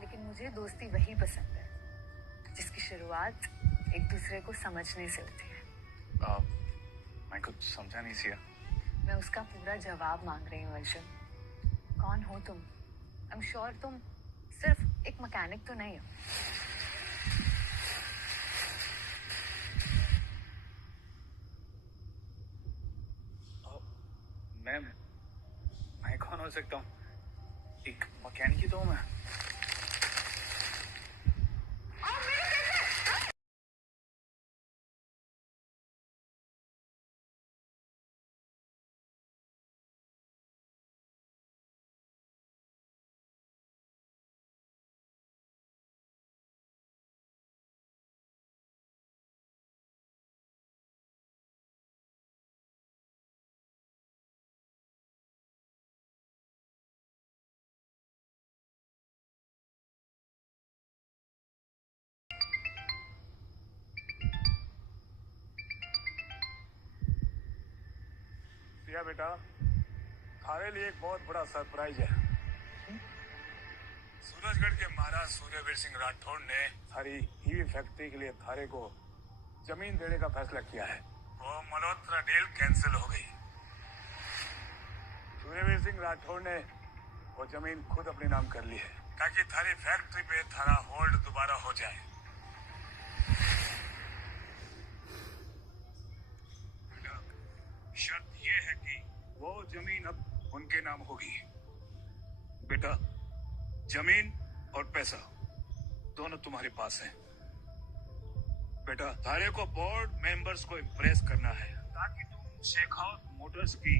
लेकिन मुझे दोस्ती वही पसंद है जिसकी शुरुआत एक दूसरे को समझने से होती है। मैं कुछ समझा नहीं सिया। मैं उसका पूरा जवाब मांग रही हूँ अर्जुन। कौन हो तुम? आई एम श्योर तुम सिर्फ एक मैकेनिक तो नहीं हो। मैं कौन हो सकता हूँ? एक मैकेनिक ही तो हूँ मैं। सिया बेटा, थारे लिए एक बहुत बड़ा सरप्राइज है। सूरजगढ़ के महाराज सूर्यवीर सिंह राठौड़ ने थारी ईवी फैक्ट्री के लिए थारे को जमीन देने का फैसला किया है। वो मल्होत्रा डील कैंसिल हो गई। सूर्यवीर सिंह राठौड़ ने वो जमीन खुद अपने नाम कर ली है ताकि थारी फैक्ट्री पे थारा होल्ड दोबारा हो जाए। शर्त ये है कि वो जमीन अब उनके नाम होगी। बेटा, जमीन और पैसा दोनों तुम्हारे पास है। बेटा, थारे को बोर्ड मेंबर्स को इम्प्रेस करना है ताकि तुम शेखावत मोटर्स की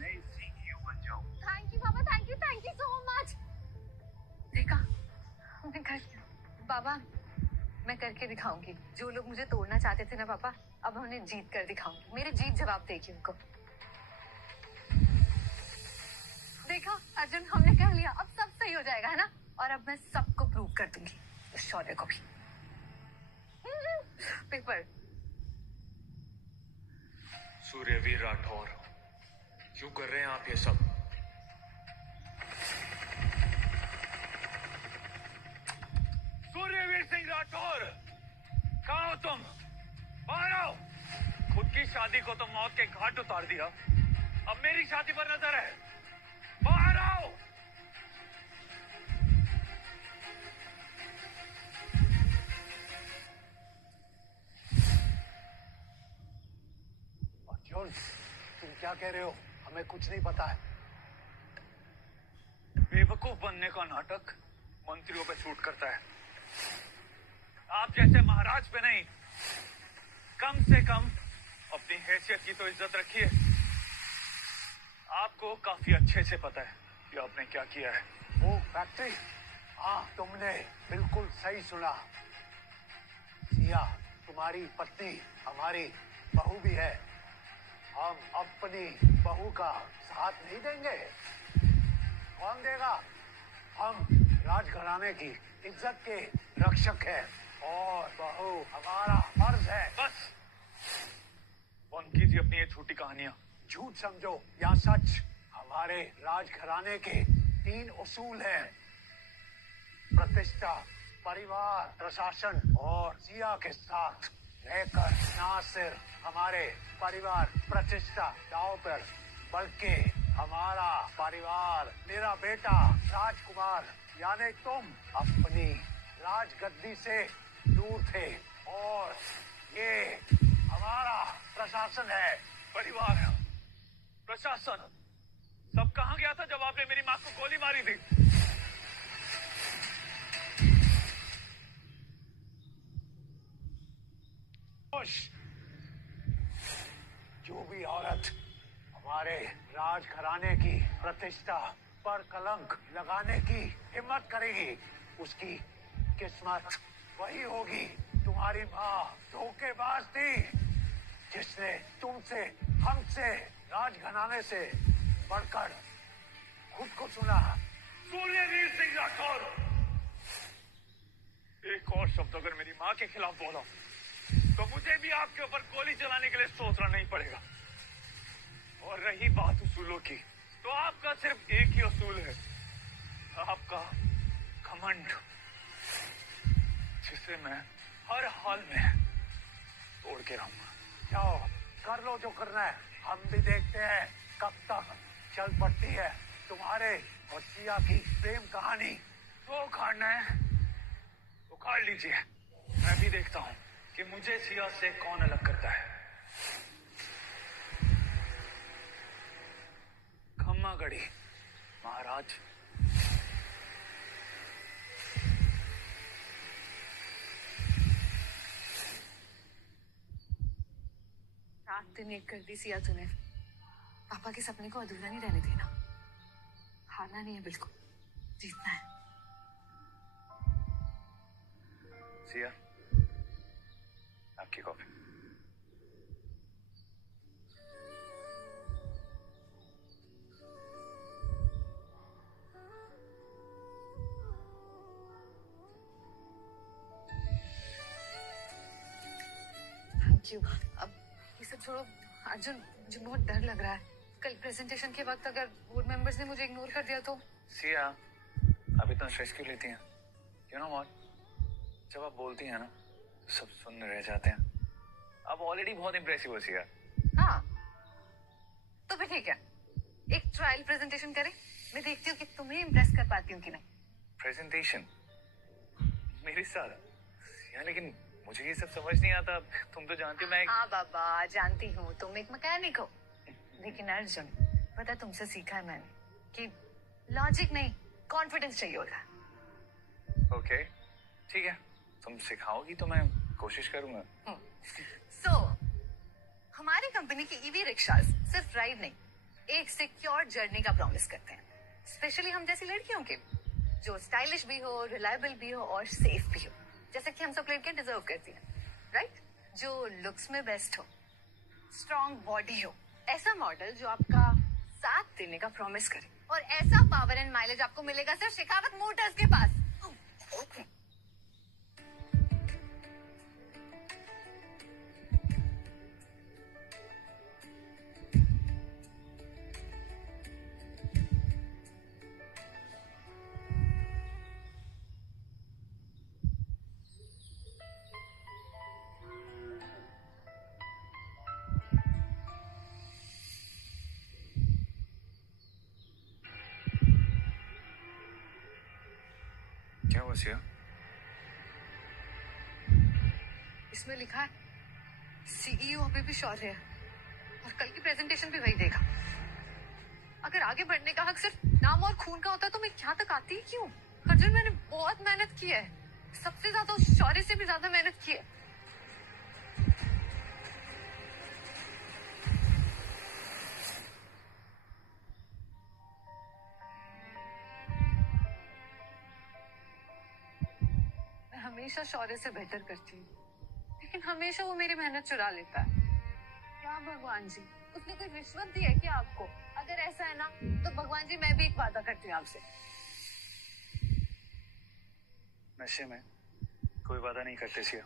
नई सीईओ बन जाओ। थैंक यू पापा, थैंक यू सो मच। देखा, मैं बाबा, मैं करके दिखाऊंगी। जो लोग मुझे तोड़ना चाहते थे ना पापा, अब मैं उन्हें जीत कर दिखाऊंगी। मेरी जीत जवाब देगी उनको। देखा अर्जुन, हमने कह लिया, अब सब सही हो जाएगा, है ना? और अब मैं सबको प्रूव कर दूंगी, उस शौर्य को भी। पेपर। सूर्यवीर राठौर, क्यों कर रहे हैं आप ये सब? सूर्यवीर सिंह राठौर, कहाँ हो तुम? बाहर आओ। खुद की शादी को तो मौत के घाट उतार दिया, अब मेरी शादी पर नजर है। बाहर आओ। अर्जुन, तुम क्या कह रहे हो? हमें कुछ नहीं पता है। बेवकूफ बनने का नाटक मंत्रियों पे सूट करता है। आप जैसे महाराज पे नहीं, कम से कम अपनी हैसियत की तो इज्जत रखिए। आपको काफी अच्छे से पता है कि आपने क्या किया है। वो फैक्ट्री? हाँ, तुमने बिल्कुल सही सुना। सिया, तुम्हारी पत्नी हमारी बहू भी है। हम अपनी बहू का साथ नहीं देंगे। कौन देगा? हम राजघराने की इज्जत के रक्षक हैं और बहू हमारा फर्ज है। बस बंद कीजिए अपनी ये झूठी कहानियां। झूठ समझो या सच, हमारे राजघराने के 3 उसूल हैं: प्रतिष्ठा, परिवार, प्रशासन। और सिया के साथ रहकर ना सिर्फ हमारे परिवार प्रतिष्ठा दांव पर, बल्कि हमारा परिवार, मेरा बेटा राजकुमार यानी तुम, अपनी राजगद्दी से दूर थे। और ये हमारा प्रशासन है। परिवार, प्रशासन, सब कहाँ गया था जब आपने मेरी माँ को गोली मारी थी? जो भी औरत हमारे राजघराने की प्रतिष्ठा पर कलंक लगाने की हिम्मत करेगी, उसकी किस्मत वही होगी। तुम्हारी माँ धोखेबाज थी, जिसने तुमसे, हमसे, राजघराने से बढ़कर खुद को चुना। सूर्यवीर सिंह राठौर, एक और शब्द अगर मेरी माँ के खिलाफ बोला तो मुझे भी आपके ऊपर गोली चलाने के लिए सोचना नहीं पड़ेगा। और रही बात उसूलों की, तो आपका सिर्फ एक ही उसूल है, आपका घमंड, जिसे मैं हर हाल में तोड़ के रहूंगा। जाओ, कर लो जो करना है। हम भी देखते हैं कब तक चल पड़ती है तुम्हारे और सिया की प्रेम कहानी। तो उखाड़ना है, उखाड़ लीजिए। मैं भी देखता हूँ कि मुझे सिया से कौन अलग करता है। खम्मा गढ़ी महाराज। रात दिन एक कर दी सिया तूने। पापा के सपने को अधूरा नहीं रहने देना। हारना नहीं है, बिल्कुल जीतना है। सिया, आपकी कॉफी। Thank you. अब ये सब छोड़ो अर्जुन, मुझे बहुत डर लग रहा है। कल प्रेजेंटेशन के वक्त अगर बोर्ड मेंबर्स ने मुझे इग्नोर कर दिया तो? सिया, आप इतना स्ट्रेस क्यों लेती हैं? यू नो व्हाट, जब आप बोलती हैं ना तो सब सुन रह जाते हैं। आप ऑलरेडी बहुत इंप्रेसिव हो सिया। हाँ, तो फिर ठीक है, एक ट्रायल प्रेजेंटेशन करें। मैं देखती हूँ कि तुम्हें इम्प्रेस कर पाती हूँ कि नहीं। प्रेजेंटेशन मेरे साथ? सिया, लेकिन मुझे ये सब समझ नहीं आता। तुम तो जानती हो मैं हाँ बाबा, जानती हूँ तुम एक मैकेनिक हो, लेकिन अर्जुन पता तुमसे सीखा है मैंने कि लॉजिक नहीं, कॉन्फिडेंस चाहिए होता है। ओके, ठीक है, तुम सिखाओगी तो मैं कोशिश करूंगा। सो हमारी कंपनी की ईवी रिक्शास सिर्फ राइड नहीं, एक सिक्योर जर्नी का प्रॉमिस करते हैं। स्पेशली हम जैसी लड़कियों के, जो स्टाइलिश भी हो, रिलायबल भी हो और सेफ भी हो, जैसे कि हम सब लड़कियां डिजर्व करती हैं, राइट? जो लुक्स में बेस्ट हो, स्ट्रॉन्ग बॉडी हो, ऐसा मॉडल जो आपका साथ देने का प्रॉमिस करे, और ऐसा पावर एंड माइलेज आपको मिलेगा सिर्फ शेखावत मोटर्स के पास। क्या हुआ सिया? इसमें लिखा है सीईओ अभी भी शौर्य है और कल की प्रेजेंटेशन भी वही देगा। अगर आगे बढ़ने का हक सिर्फ नाम और खून का होता तो मैं यहाँ तक आती ही क्यों? अर्जुन, मैंने बहुत मेहनत की है, सबसे ज्यादा उस शौर्य से भी ज्यादा मेहनत की है। मैं हमेशा शौर्य से बेहतर करती हूँ, लेकिन हमेशा वो मेरी मेहनत चुरा लेता है। क्या भगवान जी, उसने कोई रिश्वत दी है क्या आपको? अगर ऐसा है ना तो भगवान जी मैं भी एक वादा करती हूँ आपसे। नशे में कोई वादा नहीं करते सिया।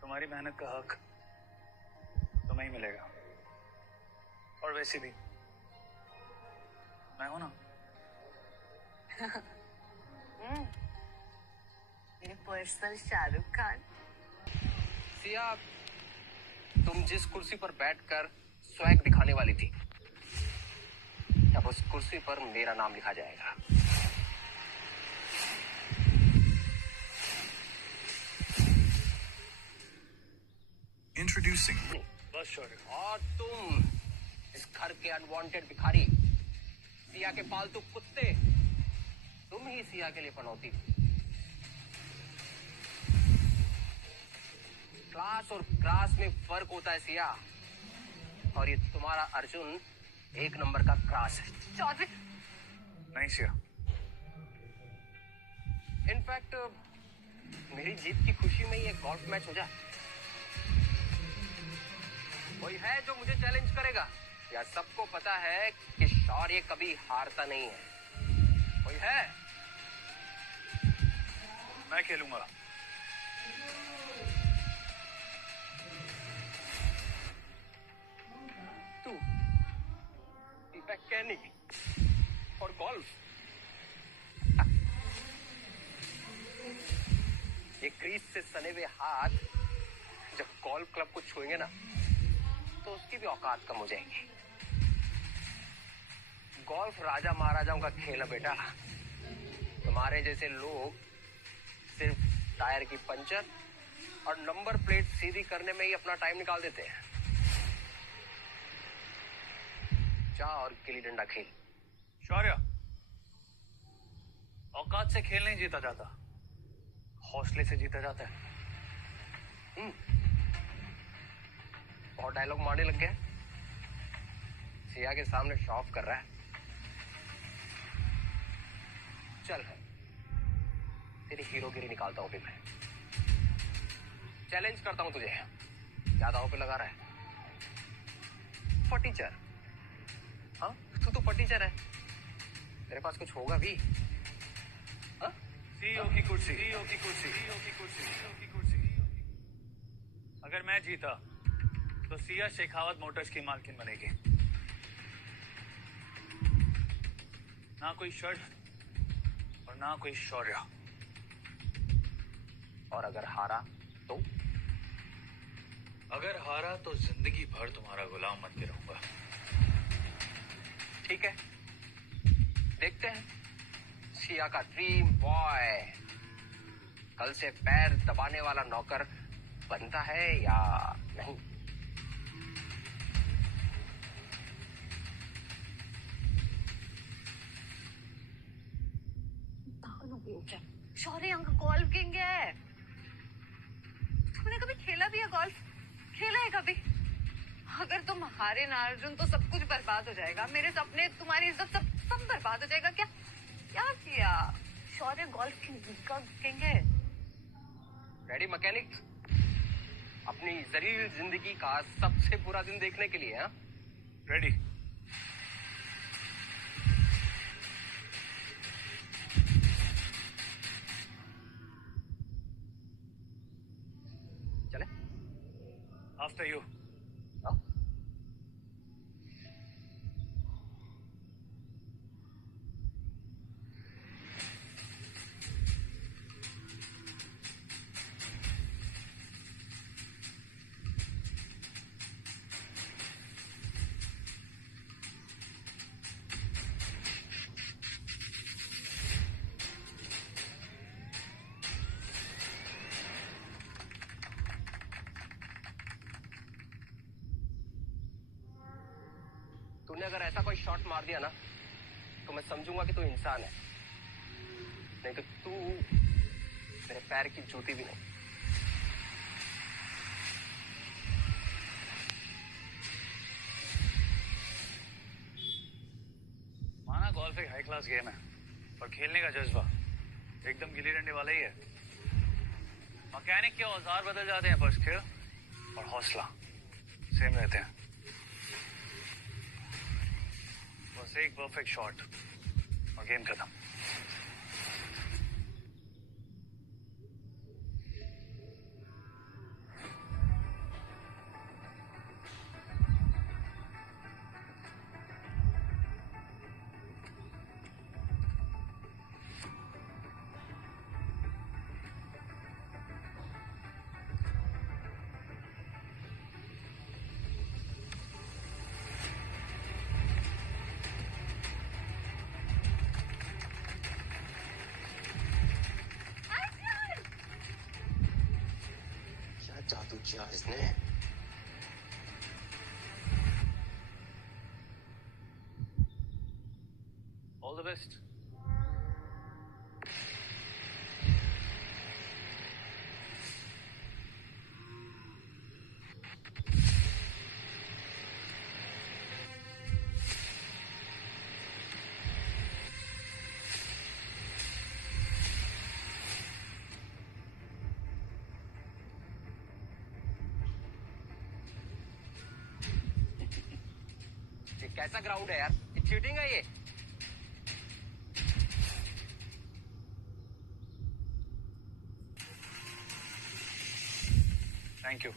तुम्हारी मेहनत का हक तुम्हें ही मिलेगा। और वैसे भी मैं हूं ना। मेरे पर्सनल शाहरुख खान। सिया, तुम जिस कुर्सी पर बैठकर स्वैग दिखाने वाली थी, अब उस कुर्सी पर मेरा नाम लिखा जाएगा। Introducing. बस शौर्य। और तुम इस घर के अनवांटेड भिखारी, सिया के पालतू कुत्ते, तुम ही सिया के लिए पनौती थी। क्लास और क्लास में फर्क होता है सिया, और ये तुम्हारा अर्जुन एक नंबर का क्रास है। चौधरी, नहीं सिया। इनफैक्ट मेरी जीत की खुशी में ये गोल्फ मैच हो जाए। कोई है जो मुझे चैलेंज करेगा? या सबको पता है कि शौर्य कभी हारता नहीं है? कोई है? मैं खेलूंगा। तू मैकेनिक और गोल्फ? ये क्रीज से सने हुए हाथ जब गोल्फ क्लब को छुएंगे ना, तो उसकी भी औकात कम हो जाएगी। गोल्फ राजा महाराजाओं का खेल है बेटा। तुम्हारे जैसे लोग सिर्फ टायर की पंचर और नंबर प्लेट सीधी करने में ही अपना टाइम निकाल देते हैं। जा और गिल्ली डंडा खेल। शौर्य, औकात से खेल नहीं जीता जाता, हौसले से जीता जाता है। और डायलॉग मारने लग गया। सिया के सामने शो ऑफ कर रहा है। चल तेरी हीरोगिरी निकालता हूं भी मैं। चैलेंज करता हूं तुझे। क्या दांव पे लगा रहा है? फटीचर। हाँ, तू तो फटीचर है। तेरे पास कुछ होगा भी? हाँ? सीईओ की कुर्सी, सीईओ की कुर्सी, सीईओ की कुर्सी, सीईओ की कुर्सी। अगर मैं जीता तो सिया शेखावत मोटर्स की मालकिन बनेगी। ना कोई शर्ट और ना कोई शौर्य। और अगर हारा तो? अगर हारा तो जिंदगी भर तुम्हारा गुलाम बन के रहूंगा। ठीक है, देखते हैं सिया का ड्रीम बॉय कल से पैर दबाने वाला नौकर बनता है या नहीं। शौर्य अंक गोल्फ किंग है। तुमने कभी खेला भी है गोल्फ? खेला है कभी? अगर तुम हारे ना अर्जुन तो सब कुछ बर्बाद हो जाएगा। मेरे सपने, तुम्हारी इज्जत, सब बर्बाद हो जाएगा। क्या क्या किया? शौर्य गोल्फ किंग है। Ready mechanic? अपनी जलील जिंदगी का सबसे बुरा दिन देखने के लिए? हाँ, रेडी। चले आफ्टर यू। तूने अगर ऐसा कोई शॉट मार दिया ना तो मैं समझूंगा कि तू इंसान है, नहीं तो तू मेरे पैर की जूती भी नहीं। माना गोल्फ एक हाई क्लास गेम है, पर खेलने का जज्बा एकदम गिल्ली डंडे वाला ही है। मैकेनिक के औजार बदल जाते हैं पर स्किल और हौसला सेम रहते हैं। बस एक परफेक्ट शॉट और गेम खत्म। जादू किया इसने। All the best. कैसा ग्राउंड है यार, ये चीटिंग है ये। Thank you.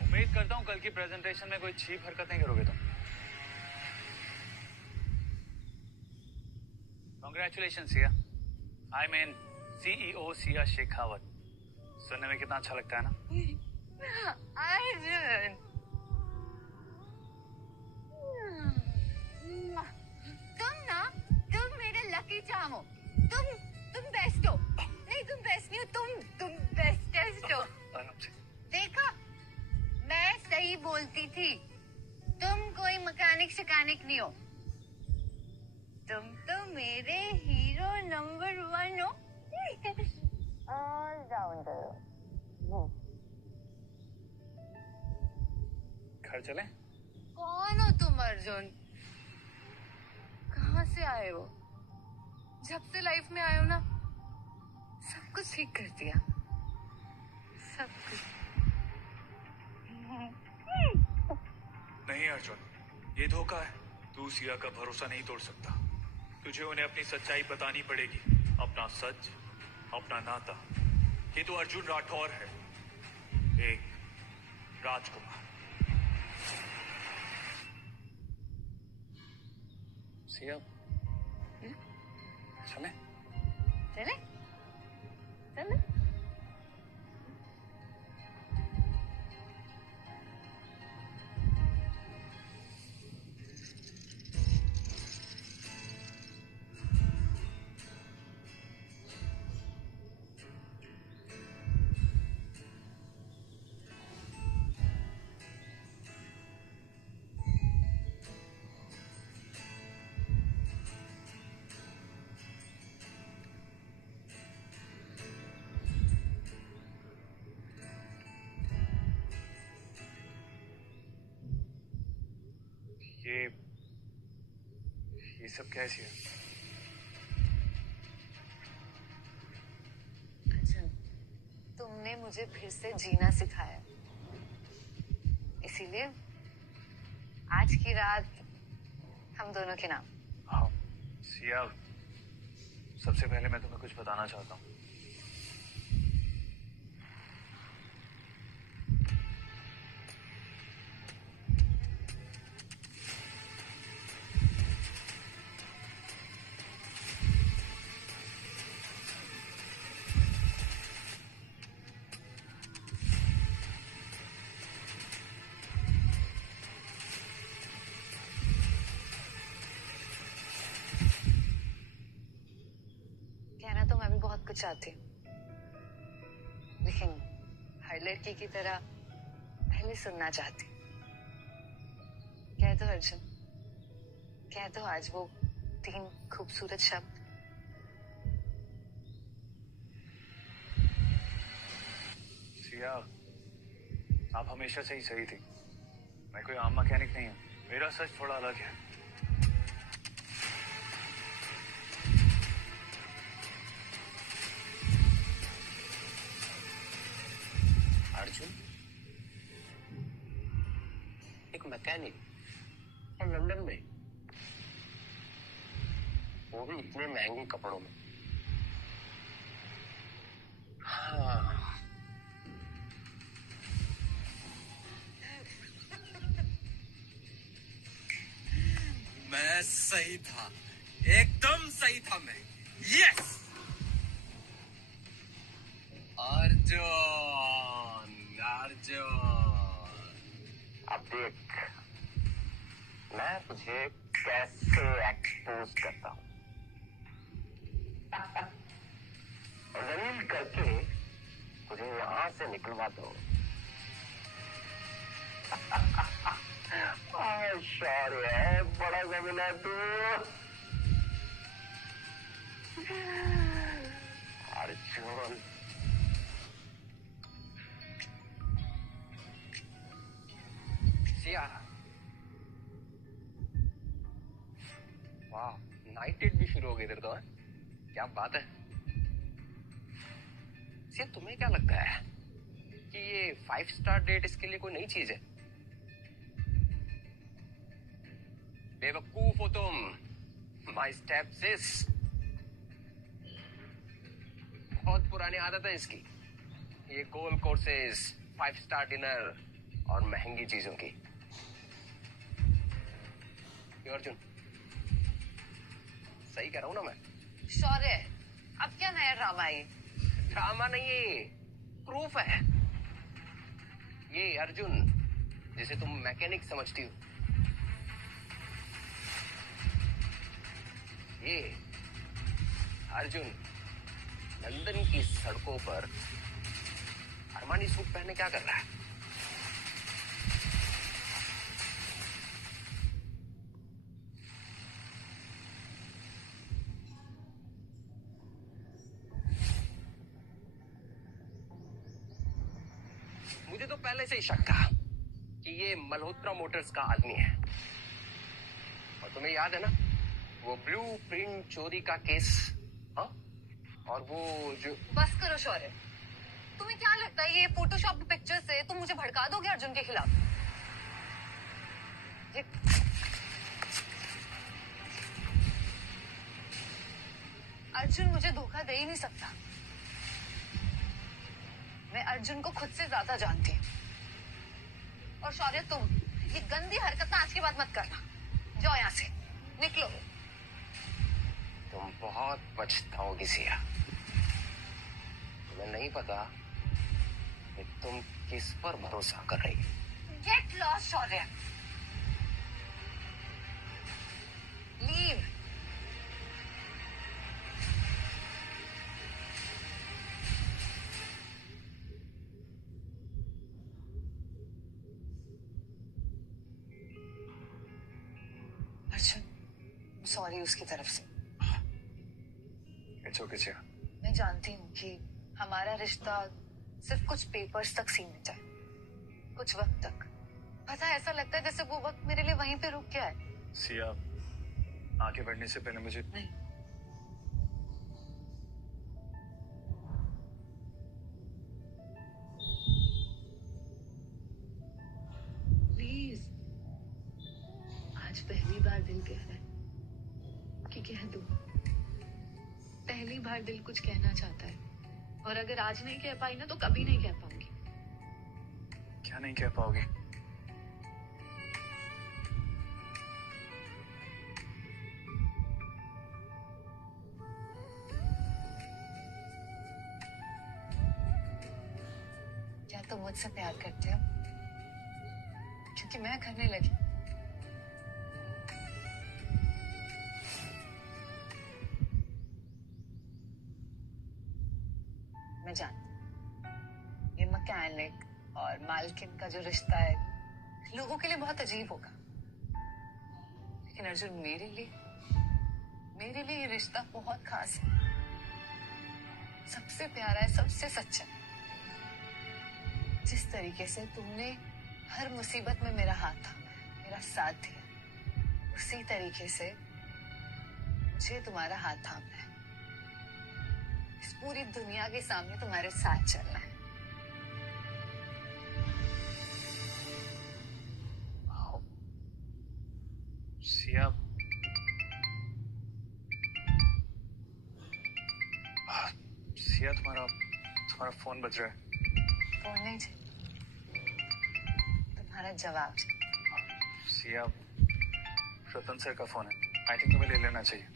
उम्मीद करता हूँ कल की प्रेजेंटेशन में कोई चीप हरकत नहीं करोगे तुम। Congratulation Siya, I mean CEO Siya Shekhawat. सुनने में कितना अच्छा लगता है ना? अर्जुन, तुम मेरे लकी चार्म हो। तुम बेस्ट हो। नहीं, तुम बेस्ट नहीं हो, तुम बेस्टेस्ट हो। देखा, मैं सही बोलती थी। तुम कोई मैकेनिक शिकानिक नहीं हो, तुम तो मेरे हीरो नंबर 1 हो। ऑलराउंडर हो। घर चले? कौन हो तुम अर्जुन? कहाँ से आए हो? जब से लाइफ में आए हो ना, सब कुछ ठीक कर दिया, सब कुछ। नहीं अर्जुन, ये धोखा है। तू सिया का भरोसा नहीं तोड़ सकता। तुझे उन्हें अपनी सच्चाई बतानी पड़ेगी, अपना सच, अपना नाता। ये तो अर्जुन राठौर है, एक राजकुमार। सिया, चले? चले? चले? ये सब कैसे है? अर्जुन, तुमने मुझे फिर से जीना सिखाया, इसीलिए आज की रात हम दोनों के नाम। हाँ सिया, सबसे पहले मैं तुम्हें कुछ बताना चाहता हूँ। कहना तो मैं भी बहुत कुछ चाहती हूँ, लेकिन हर लड़की की तरह पहले सुनना चाहती हूँ। कह दो अर्जुन, कह दो आज वो 3 खूबसूरत शब्द। सिया, आप हमेशा से ही सही थी। मैं कोई आम मैकेनिक नहीं हूँ। मेरा सच थोड़ा अलग है। अर्जुन, एक मैकेनिक और लंदन में, वो भी इतने महंगे कपड़ों में। हाँ, मैं सही था, एकदम सही था मैं। यस अर्जुन, अर्जुन। अब देख मैं तुझे कैसे एक्सपोज करता हूँ। और जमीन करके मुझे यहाँ से निकलवा दो। शौर्य, बड़ा जमीना तू। अर्जुन, सिया, वाह, नाइट डेट भी शुरू हो गई इधर तो है? क्या बात है। सिया, तुम्हें क्या लगता है कि ये 5 स्टार डेट इसके लिए कोई नई चीज है? बेवकूफ हो तुम। माई स्टेप सिस, बहुत पुरानी आदत है इसकी, ये गोल कोर्सेज, 5 स्टार डिनर और महंगी चीजों की। क्यों अर्जुन, सही कह रहा हूं ना मैं? शौर्य, अब क्या नया ड्रामा है? ड्रामा नहीं है, प्रूफ है। ये अर्जुन जिसे तुम मैकेनिक समझती हो, ये अर्जुन लंदन की सड़कों पर अरमानी सूट पहने क्या कर रहा है? मुझे तो पहले से ही शक था कि ये मल्होत्रा मोटर्स का आदमी है। और तुम्हें याद है ना वो ब्लू प्रिंट चोरी का केस? हाँ, और वो जो... बस करो शौर्य, तुम्हें क्या लगता है ये फोटोशॉप पिक्चर से तुम मुझे भड़का दोगे अर्जुन के खिलाफ? अर्जुन मुझे धोखा दे ही नहीं सकता। मैं अर्जुन को खुद से ज्यादा जानती हूँ। और शौर्य, तुम ये गंदी हरकत आज के बाद मत करना। जाओ यहाँ से, निकलो। तुम बहुत पछताओगी सिया। तुम्हें नहीं पता कि तुम किस पर भरोसा कर रही हो। गेट लॉस्ट शौर्य, लीव। अर्जुन, सॉरी उसकी तरफ से। It's okay Siya. मैं जानती हूँ कि हमारा रिश्ता सिर्फ कुछ पेपर्स तक सीमित है, कुछ वक्त तक। पता है, ऐसा लगता है जैसे वो वक्त मेरे लिए वहीं पे रुक गया है। सिया, आगे बढ़ने से पहले मुझे... नहीं, प्लीज, आज पहली बार दिल कह रहा है कि कह दो। पहली बार दिल कुछ कहना चाहता है, और अगर आज नहीं कह पाई ना तो कभी नहीं कह पाऊंगी। क्या नहीं कह पाओगे? क्या तुम मुझसे प्यार करते हो? क्योंकि मैं करने लगी। मैं जानती, ये मैकेनिक और मालकिन का जो रिश्ता है लोगों के लिए बहुत अजीब होगा, लेकिन अर्जुन मेरे लिए ये रिश्ता बहुत खास है, सबसे प्यारा है, सबसे सच्चा। जिस तरीके से तुमने हर मुसीबत में मेरा हाथ थामा, मेरा साथ दिया, उसी तरीके से मुझे तुम्हारा हाथ थामना है। इस पूरी दुनिया के सामने तुम्हारे साथ चलना है। सिया, सिया तुम्हारा फोन बज रहा है। फोन नहीं चाहिए, तुम्हारा जवाब। सिया, रतन सर का फोन है, आई थिंक तुम्हें ले लेना चाहिए।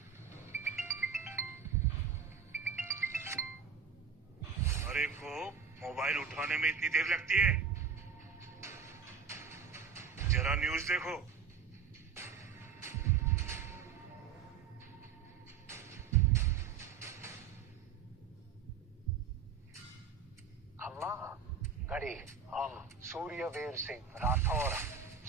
अरे को मोबाइल उठाने में इतनी देर लगती है? जरा न्यूज़ देखो। अम्मा, घड़ी हम सूर्यवीर सिंह राठौर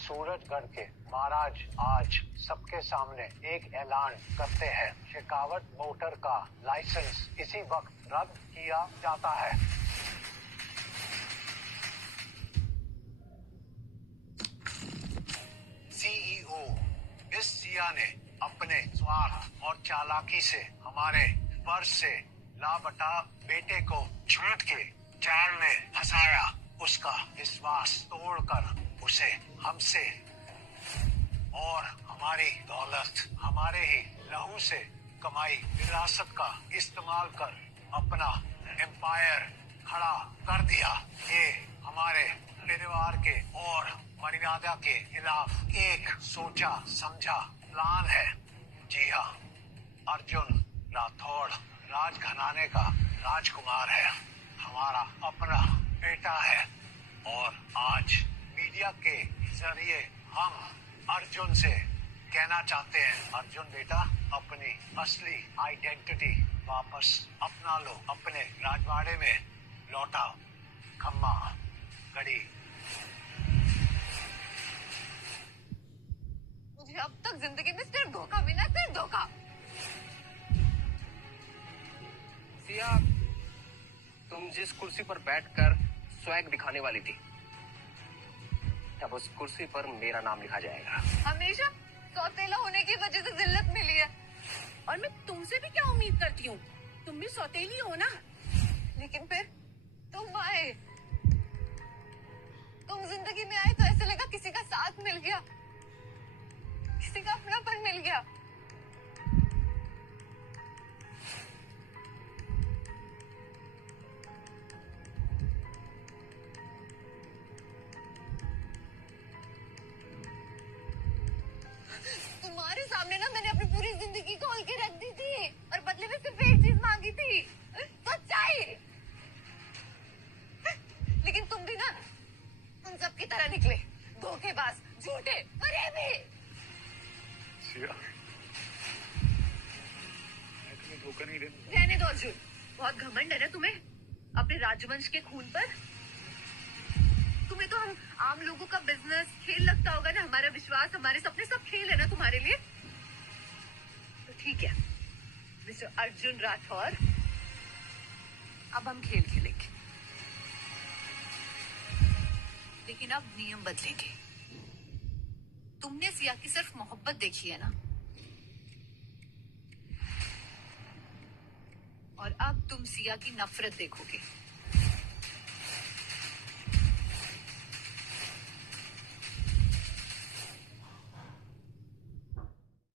सूरजगढ़ के महाराज आज सबके सामने एक ऐलान करते हैं। शेखावत मोटर का लाइसेंस इसी वक्त रद्द किया जाता है। सीईओ इस सिया ने अपने स्वार्थ और चालाकी से हमारे फर्ज से लापता बेटे को छूट के जाल में फंसाया। उसका विश्वास तोड़कर उसे हमसे और हमारी दौलत, हमारे ही लहू से कमाई विरासत का इस्तेमाल कर अपना एम्पायर खड़ा कर दिया। ये हमारे परिवार के और मर्यादा के खिलाफ एक सोचा समझा प्लान है। जी हाँ, अर्जुन राठौड़ राजघराने का राजकुमार है, हमारा अपना बेटा है, और आज मीडिया के जरिए हम अर्जुन से कहना चाहते हैं, अर्जुन बेटा अपनी असली आइडेंटिटी वापस अपना लो, अपने राजवाड़े में लौटाओ। खम्मा, घड़ी। मुझे अब तक जिंदगी में सिर्फ धोखा मिला, सिर्फ धोखा। सिया, तुम जिस कुर्सी पर बैठकर स्वैग दिखाने वाली थी, अब उस कुर्सी पर मेरा नाम लिखा जाएगा। हमेशा सौतेला होने की वजह से जिल्लत मिली है, और मैं तुमसे भी क्या उम्मीद करती हूँ? तुम भी सौतेली हो ना। लेकिन फिर तुम आए, तुम जिंदगी में आए तो ऐसे लगा किसी का साथ मिल गया, किसी का अपनापन मिल गया। तुम्हारे सामने ना मैंने अपनी पूरी जिंदगी खोल के रख दी थी, और बदले में सिर्फ एक चीज मांगी थी, सच्चाई। लेकिन तुम भी ना उन सब की तरह निकले, धोखेबाज, झूठे, फरेबी। सिया, मैं तुम्हें धोखा नहीं देना। रहने दो अर्जुन, बहुत घमंड है ना तुम्हें अपने राजवंश के खून पर। तुम्हें तो हम आम लोगों का बिजनेस खेल लगता होगा ना, हमारा विश्वास, हमारे सपने सब खेल है ना तुम्हारे लिए। तो ठीक है मिस्टर अर्जुन राठौर, अब हम खेल खेलेंगे, लेकिन अब नियम बदलेंगे। तुमने सिया की सिर्फ मोहब्बत देखी है ना, और अब तुम सिया की नफरत देखोगे।